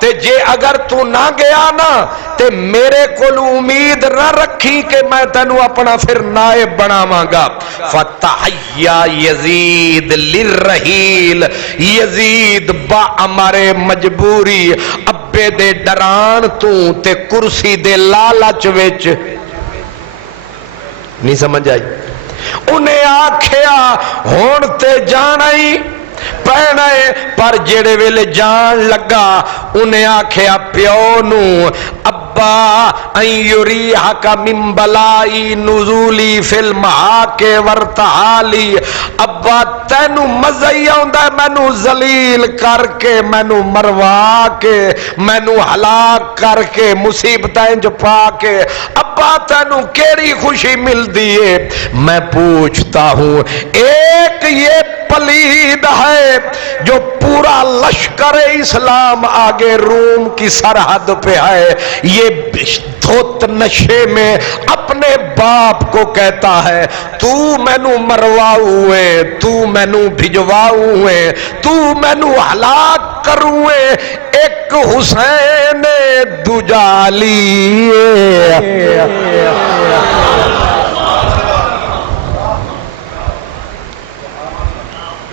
تے جے اگر تو نہ گیا نا تے میرے کول امید نہ رکھی کہ میں تنو اپنا پھر نائب بناواں گا۔ فَتَحَيَّا یزید لِلرَّحِیل، یزید با امر مجبوری اب ابے دے ڈران تو تے کرسی دے لالچ وچ نہیں سمجھ آئی. انہیں آکھیا ہون تے جانا ہی پینا ہے، پر جڑے ویلے جان لگا انہیں آکھیا پیو نو ابا این یریحک من بلائی نزولی فی المحاک ورتحالی، ابا تینو مزہ ہی آندا ہے مینو ذلیل کر کے، مینو مروا کے، مینو ہلاک کر کے، مصیبتیں جو پا کے، ابا تینو کیڑی خوشی مل دیئے. میں پوچھتا ہوں ایک یہ پلید ہے جو پورا لشکر اسلام آگے روم کی سرحد پہ ہے، یہ دھوت نشے میں اپنے باپ کو کہتا ہے تو مینو مرواؤے، تو مینو بھجواؤے، تو مینو ہلاک کروے، ایک حسین دجالی.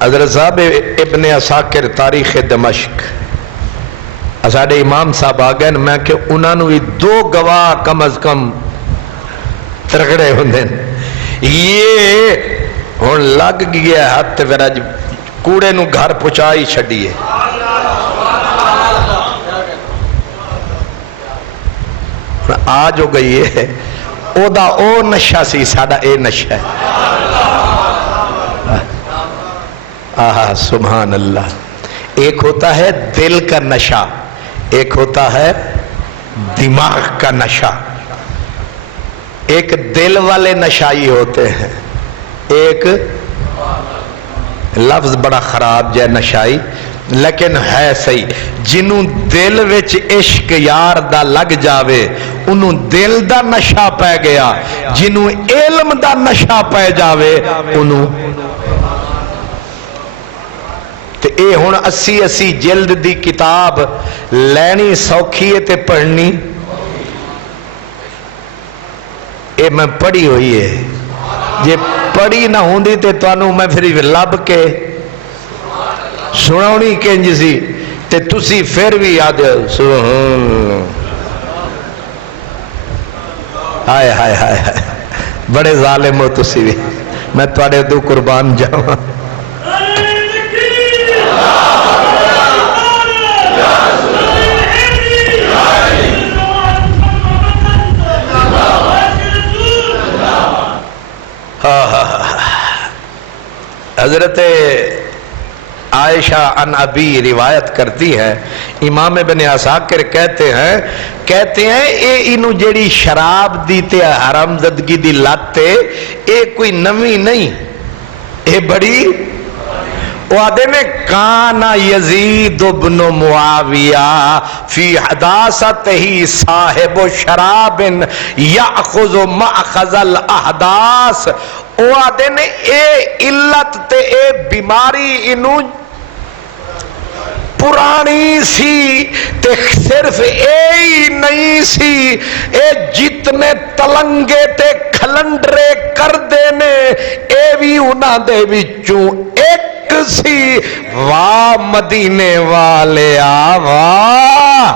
حضرت صاحب ابن عساکر تاریخ دمشق ساڑھے امام صاحب آگئے، میں کہ انہوں نے دو گواہ کم از کم ترگڑے ہوندے. یہ ہون لگ گیا ہاتھ پھر کوڑے نو گھر پہنچائی چھڑیے. آج ہو گئی ہے او دا او نشہ سی ساڑھا اے نشہ ہے. آہا سبحان اللہ. ایک ہوتا ہے دل کا نشہ، ایک ہوتا ہے دماغ کا نشہ. ایک دل والے نشائی ہوتے ہیں، ایک لفظ بڑا خراب جائے نشائی لیکن ہے صحیح. جنوں دل وچ عشق یار دا لگ جاوے انہوں دل دا نشہ پہ گیا، جنوں علم دا نشہ پہ جاوے انہوں اے ہن 80 جلد دی کتاب لینی سوکھی ہے تے پڑھنی اے میں پڑھی ہوئی ہے. جے پڑھی نہ ہوندی تے توانوں میں پھر لب کے سناونی کنج سی تے تسی پھر بھی یاد سبحان ہائے ہائے ہائے بڑے ظالم ہو تسی بھی، میں تواڈے تو قربان جاواں. حضرت عائشہ عن ابی روایت کرتی ہے، امام ابن عساکر کہتے ہیں اے انو جیڑی شراب دی تے حرام زدگی دی لاتے اے کوئی نوی نہیں، اے بڑی وعدے میں کانا یزید بن معاویہ فی حداثت ہی صاحب شراب یأخذ مأخذ الاحداث. وعدے نے اے علت تے اے بیماری انو پرانی سی تے صرف اے ہی نہیں سی، اے جتنے تلنگے تے کھلنڈرے کر دینے اے بھی انہاں دے وچوں ایک سی. واہ مدینے والے واہ.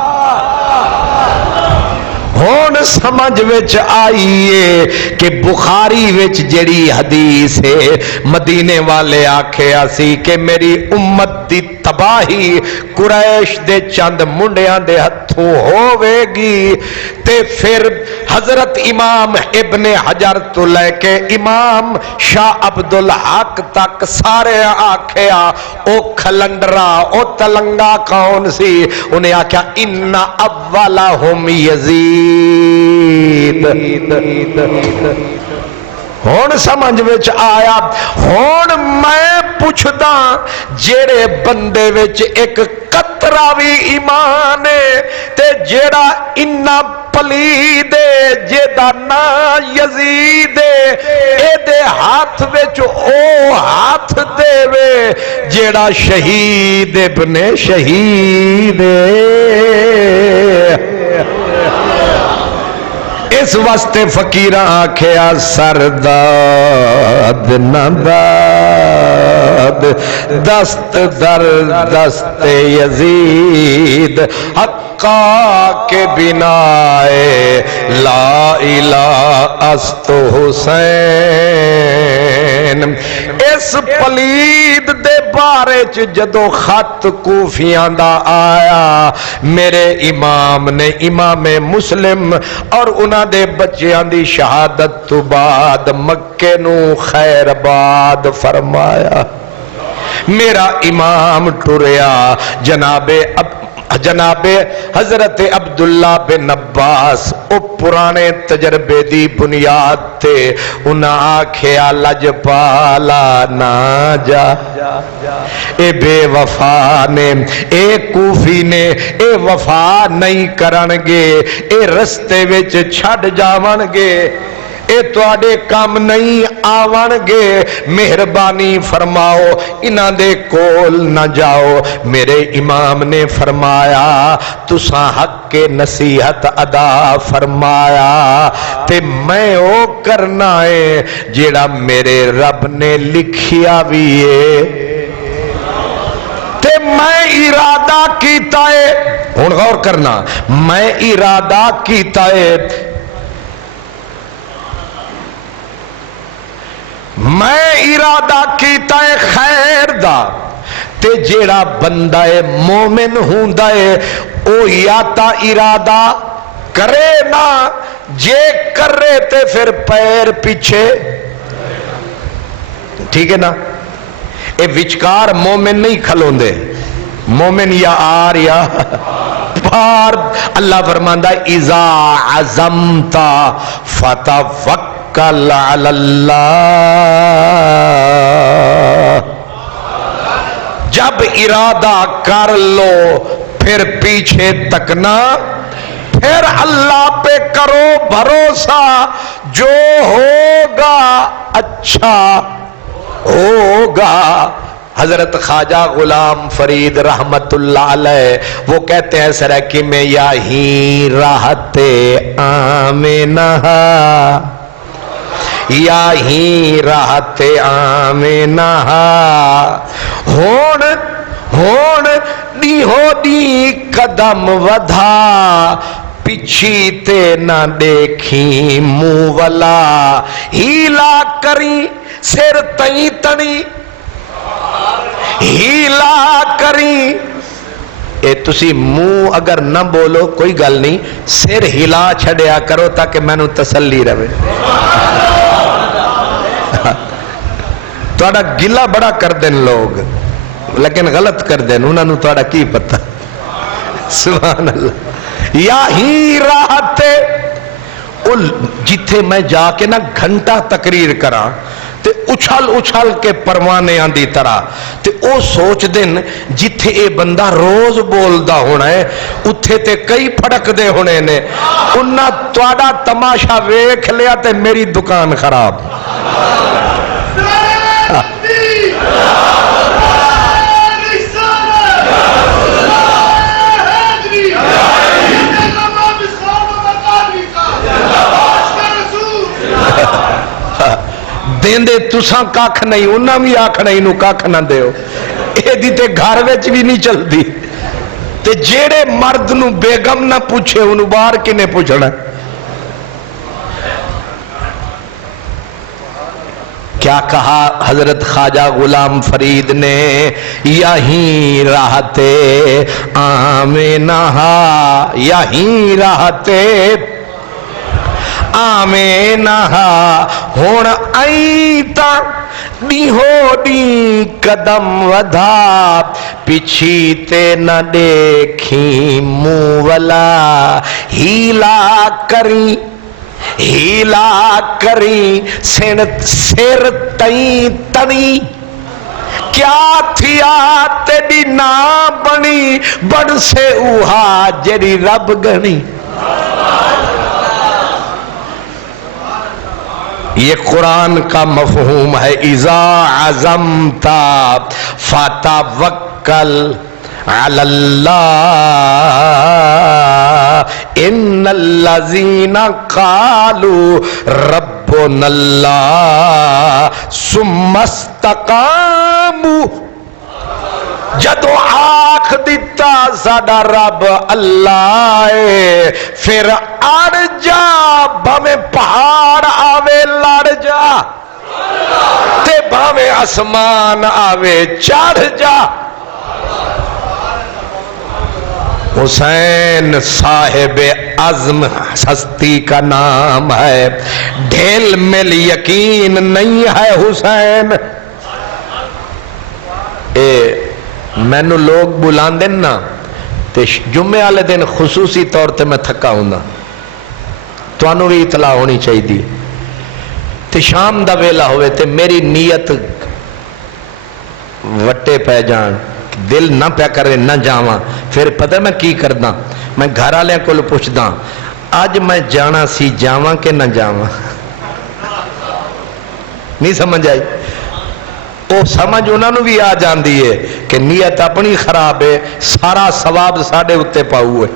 ہون سمجھ وچ آئیے کہ بخاری وچ جڑی حدیث ہے مدینے والے آکھیا سی کہ میری امت دی تباہی قریش دے چند منڈیاں دے ہتھوں ہوے گی. تے پھر حضرت امام ابن حجر تو لے کے امام شاہ عبدالحق تک سارے آکھیا او کھلنڈرا او تلنگا کون سی؟ انہیں آکھیا ان اولہم یزید. ہون سمجھ وچ آیا. ہون میں پوچھدا جیڑے بندے وچ ایک قطرہ بھی ایمان ہے تے جیڑا انہ پلید جیڑا نا یزید اے دے ہاتھ وچ او ہاتھ دے وے جیڑا شہید ابن شہید اس واسطے فقیراں آکھیا سرداد نداد دست در دست یزید. بقا کے بنا لا الہ است حسین. اس پلید دے بارے چ جدو خط کوفیاں دا آیا میرے امام نے امام مسلم اور انہاں دے بچیاں دی شہادت تو بعد مکے نو خیر آباد فرمایا. میرا امام ٹریا جناب حضرت عبداللہ بن عباس او پرانے تجربے دی بنیاد تے انہاں آکھیا لجپالا نہ جا اے بے وفا نے اے کوفی نے اے وفا نہیں کرنگے اے رستے وچ چھڈ جاونگے اے تواڈے کام نہیں آون گے مہربانی فرماؤ انہاں دے کول نہ جاؤ. میرے امام نے فرمایا تساں حق کے نصیحت ادا فرمایا تے میں او کرنا ہے جیڑا میرے رب نے لکھیا بھی ہے تے میں ارادہ کیتا ہے. ہن غور کرنا میں ارادہ کیتا ہے میں ارادہ کیتا ہے خیر دا تے جیڑا بندہ مومن ہوندا ہے او یا تا ارادہ کرے نا جے کرے تے پھر پیر پیچھے ٹھیک ہے نا. اے وچکار مومن نہیں کھلوندے مومن یا آر یا پار. اللہ فرماندا اذا عزمت فتوکل علی اللہ. جب ارادہ کر لو پھر پیچھے تکنا پھر اللہ پہ کرو بھروسہ جو ہوگا اچھا ہوگا. حضرت خواجہ غلام فرید رحمت اللہ علیہ وہ کہتے ہیں سرکی میں یا ہی راحت آمنہ یا ہی راحت آمنہ ہون دی ہو دی قدم ودھا پچھی تے نہ دیکھی منہ والا ہیلا کری سر تئی تنی ہیلا کری. اے تسی منہ اگر نہ بولو کوئی گل نہیں سر ہلا چھڑیا کرو تاکہ میں نو تسلی رہے. توڑا گلہ بڑا کر دیں لوگ لیکن غلط کر دیں انہوں نے توڑا کی پتہ. سبحان اللہ. یا ہی راحتے جتھے میں جا کے نا گھنٹہ تقریر کرا تے اچھل کے پروانے آندی طرح تے او سوچ دن جتھے اے بندہ روز بولدا ہونا ہے اتھے تے کئی پھڑک دے ہونے نے انہاں تواڈا تماشا ویکھ لیا تے میری دکان خراب. دین دے تساں کاکھ نہیں انہاں بھی آکھ نہیں نو کاکھ نہ دیو اے دی تے گھر وچ بھی نہیں چل دی تے جیڑے مرد نو بیگم نہ پوچھے انہوں باہر کنے پوچھنا. کیا کہا حضرت خواجہ غلام فرید نے یہیں راحتے آمنہ یہیں راحتے آمنہ ہون آئیتا دی ہو دی قدم ودھا پچھی تے نہ دیکھی منہ والا ہیلا کری سر تئی تنی کیا تھیا تیری نا بنی بڑھ سے اوہا جری رب گنی. یہ قرآن کا مفہوم ہے اذا عزمت فتوکل علی اللہ ان الذین قالوا ربنا اللہ ثم استقاموا جدو آکھ دیتا ساڈا رب اللہ ہے پھر اڑ جا بھاویں پہاڑ آوے لڑ جا تے بھاویں آسمان آوے چڑھ جا. حسین صاحب عزم ہستی کا نام ہے، ڈھیل مل یقین نہیں ہے حسین. مینو لوگ بلاندے نا تے جمعے والے دن خصوصی طور تے میں تھکا ہوں، تانوں بھی اطلاع ہونی چاہیے. تے شام دا ویلا ہوئے تے میری نیت وٹے پہ جان، دل نہ پیا کرے نہ جاواں. پھر پتہ میں کی کردا، میں گھر والے کو پوچھدا اج میں جانا سی جاواں کہ نہ جاواں. نہیں سمجھ آئی؟ وہ سمجھ انہوں نے بھی آ جاندی ہے کہ نیت اپنی خراب ہے، سارا ثواب ساڈے اتنے پاؤ ہے.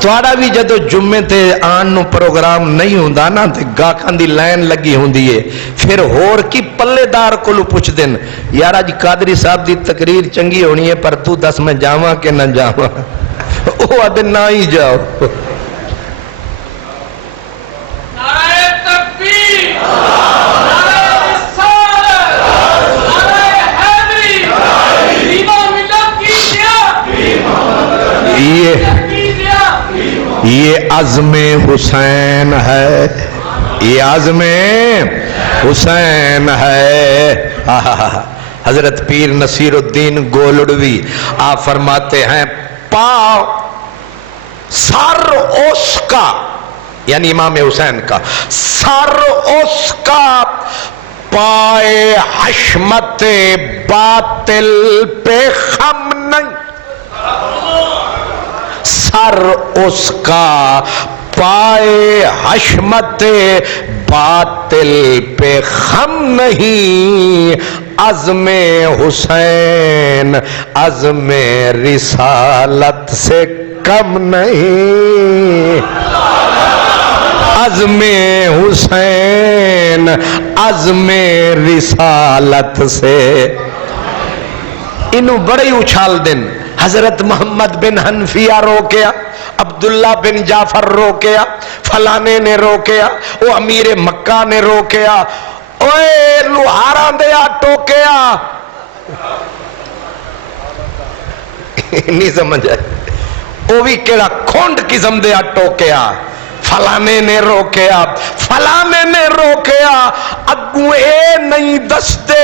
تھوڑا بھی جدو جمعے تے آن نو پروگرام نہیں ہوندا نا تے گاہکاں دی لائن لگی ہوندی ہے، پھر ہور کی پلے دار کولو پوچھ دین یار اج قادری صاحب دی تقریر چنگی ہونی ہے پر تو دس میں جاواں کہ نہ جاواں. او ادے نہ ہی جاؤ. یہ عزم حسین ہے، یہ عزم حسین ہے. حضرت پیر نصیر الدین گولڑوی آپ فرماتے ہیں پاؤ سر اس کا، یعنی امام حسین کا سر اس کا پائے حشمت باطل پہ خم نہیں. سر اس کا پائے حشمت باطل پہ خم نہیں. عزم حسین عزم رسالت سے کم نہیں. عزم حسین عزم رسالت سے. انہوں بڑے اچھال دن. حضرت محمد بن حنفیہ روکیا، عبداللہ بن جعفر روکیا، فلانے نے روکیا، وہ امیر مکہ نے روکیا، اوے لوہاراں دے ٹوکیا. نہیں سمجھ آئے؟ وہ بھی کیڑا کھونڈ قسم دے ٹوکیا. فلانے نے روکیا، فلانے نے روکیا. اگوں اے نہیں دستے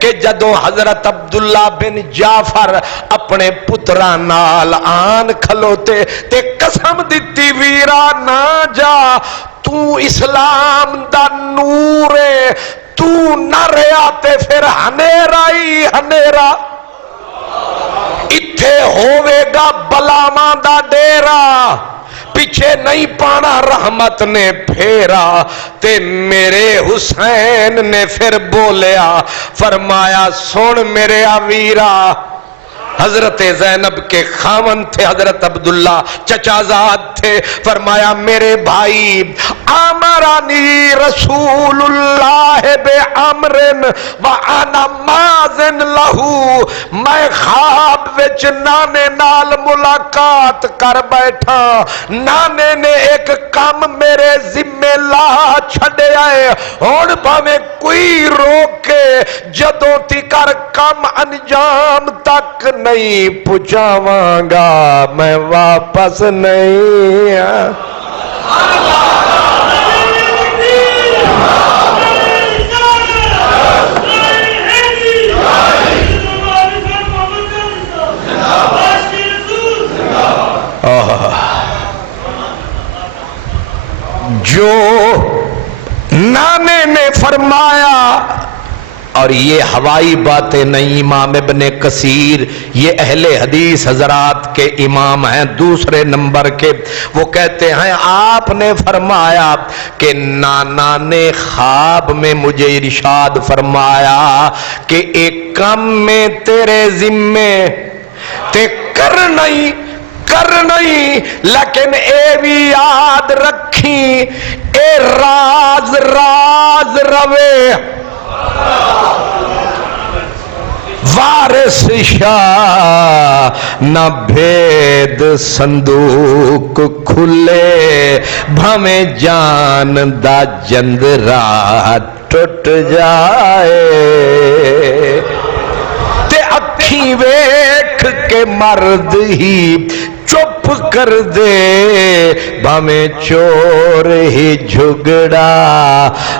کہ جدو حضرت عبداللہ بن جعفر اپنے پترا نال آن کھلوتے تے قسم دیتی ویرا نہ جا، تو اسلام دا نور ہے، تو نہ رہا تے پھر ہنیرا ہی ہنیرا. اتھے ہوئے گا بلاواں دا ڈیرا، پیچھے نہیں پانا رحمت نے پھیرا. تے میرے حسین نے پھر بولیا، فرمایا سن میرے ویرا. حضرت زینب کے خاون تھے، حضرت عبداللہ چچا زاد تھے. فرمایا میرے بھائی امرانی رسول اللہ بعمر وانا ماذن لہو، میں خواب وچ نانے نال ملاقات کر بیٹھا، نانے نے ایک کام میرے ذمے لا چھڑے آئے، ہن بھاویں کوئی روکے جدوں تکر کم انجام تک نہیں پہنچاواں گا میں واپس نہیں. جو نانے نے فرمایا، اور یہ ہوائی باتیں نہیں، امام ابن کثیر یہ اہل حدیث حضرات کے امام ہیں دوسرے نمبر کے. وہ کہتے ہیں آپ نے فرمایا کہ نانا نے خواب میں مجھے ارشاد فرمایا کہ ایک کام میں تیرے ذمے تے کر نہیں، لیکن اے بھی یاد رکھی اے راز روے. وارث شاہ نہ بھید صندوق کھلے بھمیں جان دا جندرا ٹوٹ جائے تے اکھیں ویکھ کے مرد ہی چپ کر دے بھمیں چور ہی جھگڑا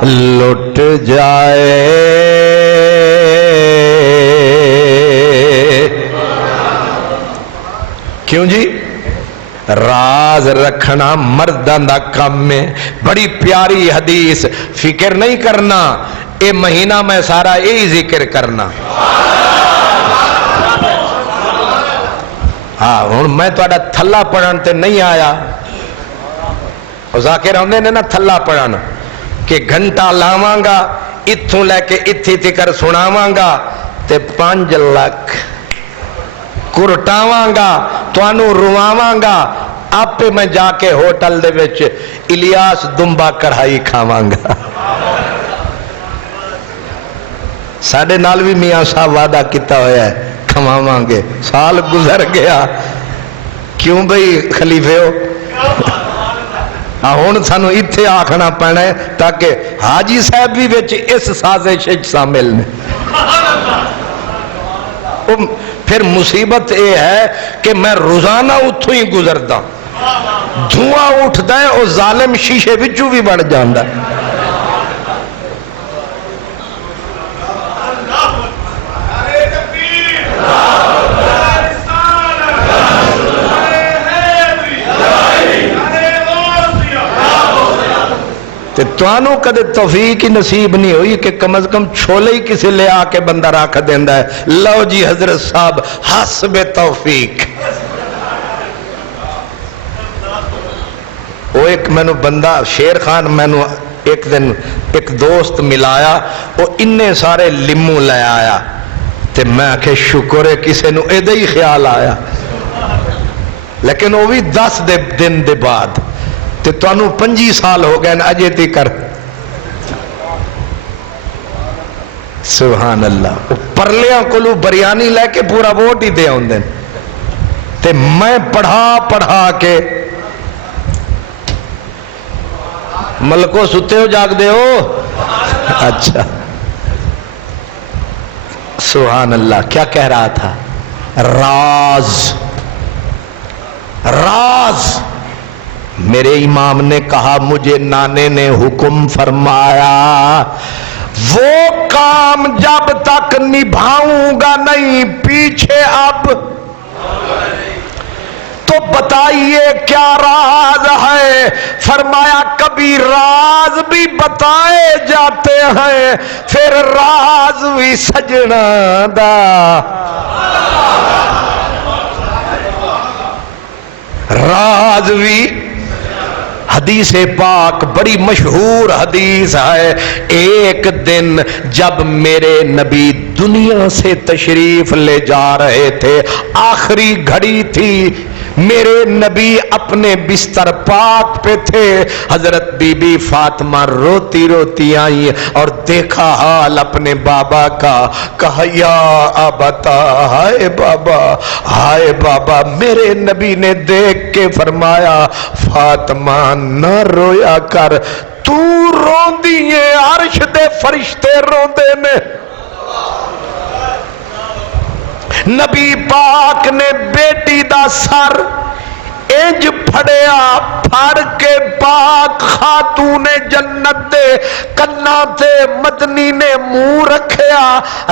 لٹ جائے کیوں جی راز رکھنا مردان دا کام میں بڑی پیاری حدیث فکر نہیں کرنا اے مہینہ میں سارا یہی ذکر کرنا ہاں ہوں میں تھوڑا تھلا پڑھن تے نہیں آیا ذاکر ہوندے نے نا تھلا پڑھن کہ گھنٹہ لاواں گا اتھوں لے کے اتھی تکر سناواں گا تے 5 لاکھ کرٹاواں گا توانو رواواں گا آپ میں جا کے ہوٹل دے وچ الیاس دمبا کڑھائی کھاواں گا ساڑھے نال بھی میاں صاحب وعدہ کیتا ہویا ہے کھواواں گے سال گزر گیا کیوں بھئی خلیفے ہو ہن سانو ایتھے آکھنا پینا ہے تاکہ حاجی صاحب بھی وچ اس سازش شامل نے پھر مصیبت یہ ہے کہ میں روزانہ اتھوں ہی گزرتا دھواں اٹھتا ہے اور ظالم شیشے وچوں بھی بڑھ جاندا ہے توانو کدے توفیق ہی نصیب نہیں ہوئی کہ کم از کم چھولے ہی کسی لے آ کے بندہ رکھ دیندہ ہے لو جی حضرت صاحب حسب توفیق وہ ایک میں نو بندہ شیر خان میں نو ایک دن ایک دوست ملایا وہ اننے سارے لمو لے آیا تے میں کہ شکر ہے کسے نو ایدے ہی خیال آیا لیکن وہ بھی 10 دن دے بعد تے توانو 25 سال ہو گئے اجے تی کر سبحان اللہ پرلیاں کلو بریانی لے کے پورا ووٹ ہی دے ہوندے تے میں پڑھا کے ملکو ستے ہو جاگ دے ہو اچھا سبحان اللہ کیا کہہ رہا تھا راز میرے امام نے کہا مجھے نانے نے حکم فرمایا وہ کام جب تک نبھاؤں گا نہیں پیچھے اب تو بتائیے کیا راز ہے فرمایا کبھی راز بھی بتائے جاتے ہیں پھر راز بھی سجنا دا راز بھی حدیث پاک بڑی مشہور حدیث ہے ایک دن جب میرے نبی دنیا سے تشریف لے جا رہے تھے آخری گھڑی تھی میرے نبی اپنے بستر پاک پہ تھے حضرت بی بی فاطمہ روتی روتی آئی اور دیکھا حال اپنے بابا کا کہا یا ابتا ہائے بابا میرے نبی نے دیکھ کے فرمایا فاطمہ نہ رویا کر تو روندی ہے عرش دے فرشتے روندے نے نبی پاک نے بیٹی دا سر انج پھڑیا پھڑ کے پاک خاتون جنت دے کنا تے مدنی نے منہ رکھیا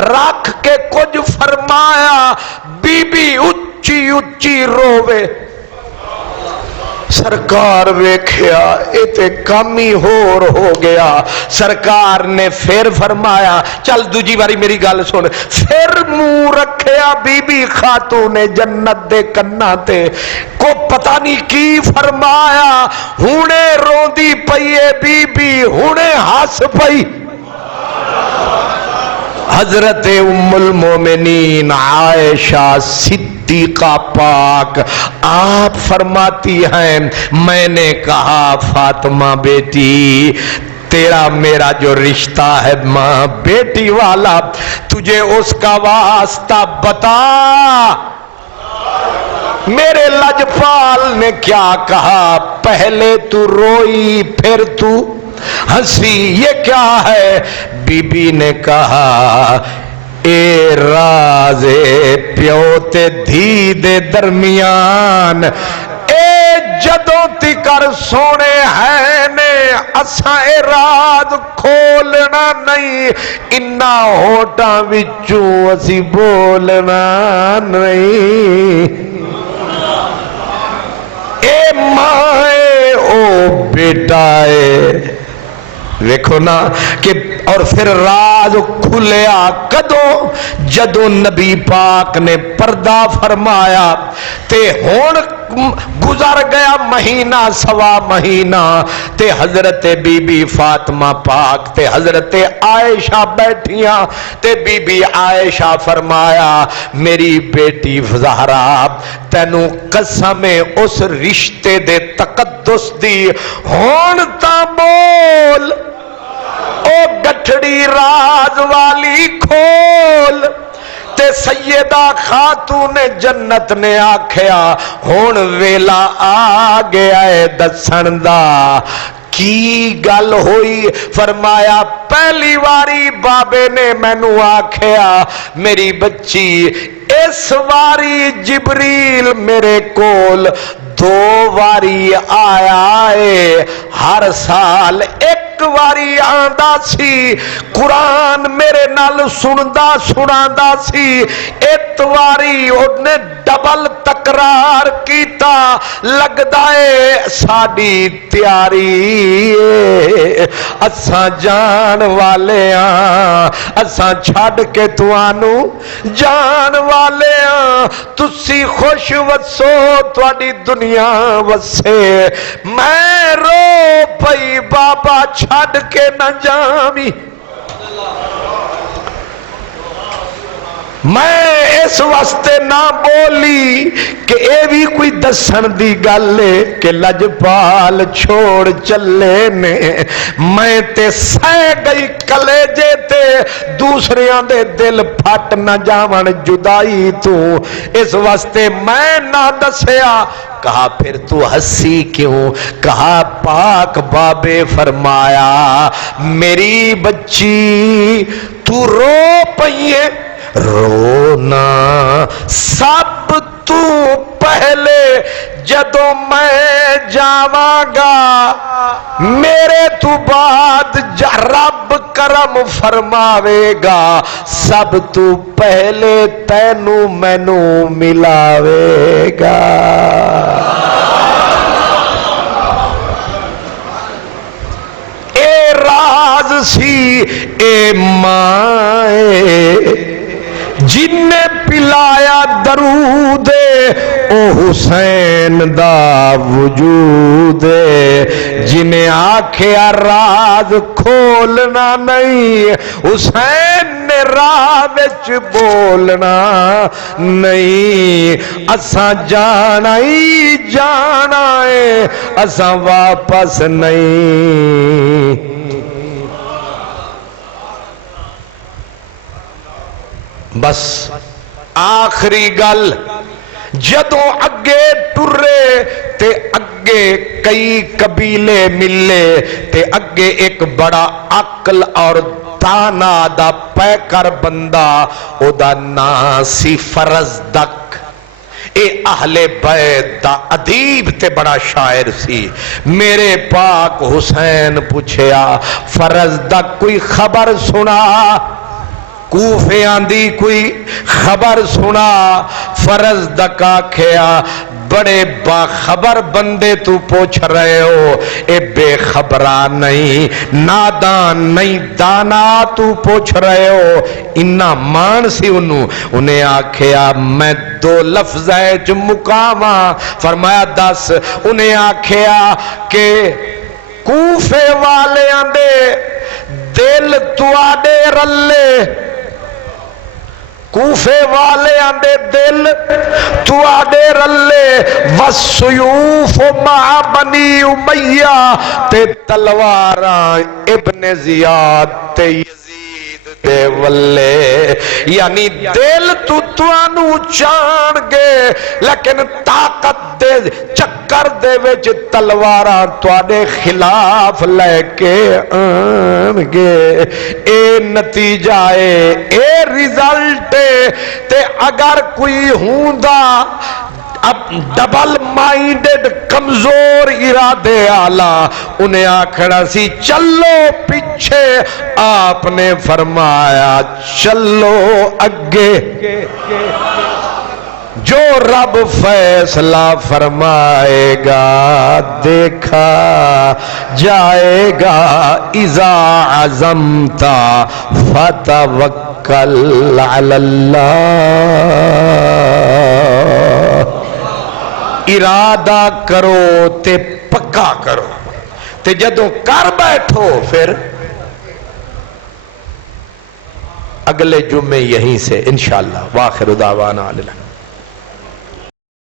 رکھ کے کچھ فرمایا بی بی اچھی اچھی روے سرکار ویکھیا ایتے کامی ہو گیا سرکار نے پھر فرمایا چل دوجی باری میری گل سن پھر منہ رکھیا بی بی خاتون جنت دے کنا تے کو پتہ نہیں کی فرمایا ہونے روندی پئیے بی بی ہونے ہس پئی حضرت ام المومنین عائشہ صدیقہ پاک آپ فرماتی ہیں میں نے کہا فاطمہ بیٹی تیرا میرا جو رشتہ ہے ماں بیٹی والا، تجھے اس کا واسطہ بتا۔ میرے لجپال نے کیا کہا؟ پہلے تو روئی پھر تو ہنسی، یہ کیا ہے؟ بی بی نے کہا اے راز پیو تے دھی دے درمیان، اے جدوں تکر سونے ہے نے اساں اے راز کھولنا نہیں، انہاں ہوٹاں وچوں اسی بولنا نہیں۔ اے ماں اے او بیٹا اے، دیکھو نا کہ اور پھر راز کھلیا کدوں؟ جدوں نبی پاک نے پردہ فرمایا تے ہون گزر گیا مہینہ سوا مہینہ تے حضرت بی بی فاطمہ پاک تے حضرت عائشہ بیٹھیاں تے بی بی عائشہ فرمایا میری بیٹی زہرا تینوں قسم اس رشتے دے تقدس دی ہون تا بول، او گٹھڑی راز والی کھول۔ تے سیدہ خاتون جنت نے آکھیا ہون ویلا آ گیا ہے دسن دا، کی گل ہوئی؟ فرمایا پہلی واری بابے نے مینوں آکھیا میری بچی اس واری جبریل میرے کول دو واری آیا ہے، ہر سال ایک واری آندا سی، قرآن میرے نال سناندا سی، اتواری انہیں ڈبل تکرار کیتا، لگدا ہے ساڈی تیاری اساں جان والے ہاں، اساں چھڈ کے تانوں جان والے ہاں، تسی خوش وسو تہاڈی دنیا وسے، میں رو پئی بابا چھڈ کے نہ جاویں۔ میں اس واسطے نہ بولی کہ اے بھی کوئی دسن دی گل ہے کہ لجپال چھوڑ چلے نے، میں تے سہ گئی کلیجے تے دوسریاں دے دل پھٹ نہ جاون جدائی تو، اس واسطے میں نہ دسیا۔ کہا پھر تو ہنسی کیوں؟ کہا پاک بابے فرمایا میری بچی تو رو پئیے، رونا سب تو پہلے جدوں میں جاواں گا، میرے تو بعد رب کرم فرماوے گا، سب تو پہلے تینوں مینوں ملاوے گا۔ اے راز سی اے مائے جن نے پلایا درود او حسین دا وجود، جنہیں آکھیا راز کھولنا نہیں، حسین نے راہ وچ بولنا نہیں، اساں جانا ہی جانا ہے، اساں واپس نہیں۔ بس آخری گل جدوں اگے ٹرے تے اگے کئی قبیلے ملے تے اگے ایک بڑا عقل اور دانا دا پیکر بندہ او دا نام سی فرزدق، اے اہل بیت دا ادیب تے بڑا شاعر سی۔ میرے پاک حسین پوچھیا فرزدق کوئی خبر سنا؟ کوفے آندی کوئی خبر سنا؟ فرزدق آکھیا بڑے باخبر بندے تو پوچھ رہے ہو، اے بے خبرہ نہیں، نادان نہیں، دانا تو پوچھ رہے ہو۔ انہا مان سی انہیں آکھیا میں دو لفظ مقامہ، فرمایا دس۔ انہیں آکھیا کہ کوفے والے آندے دل تواڈے رلے، کوفے والے آندے دل تو آدے رلے والسیوف مع بنی امیہ تے تلواراں ابن زیاد تے یزید دے ولے، یعنی دل توانو چان گے لیکن طاقت دے چکر دے وچ تلواراں تواڈے خلاف لے کے آن گے۔ اے نتیجہ ہے، اے ریزلٹ ہے۔ تے اگر کوئی ہوندا اب ڈبل مائنڈڈ کمزور ارادے آلہ انہیں آکھڑا سی چلو پیچھے، آپ نے فرمایا چلو اگے، جو رب فیصلہ فرمائے گا دیکھا جائے گا۔ اذا عزمت فتوکل علی اللہ، ارادہ کرو تے پکا کرو، تے جدوں کر بیٹھو پھر اگلے جمعے یہیں سے انشاءاللہ۔ واخر دعوانا الحمدللہ۔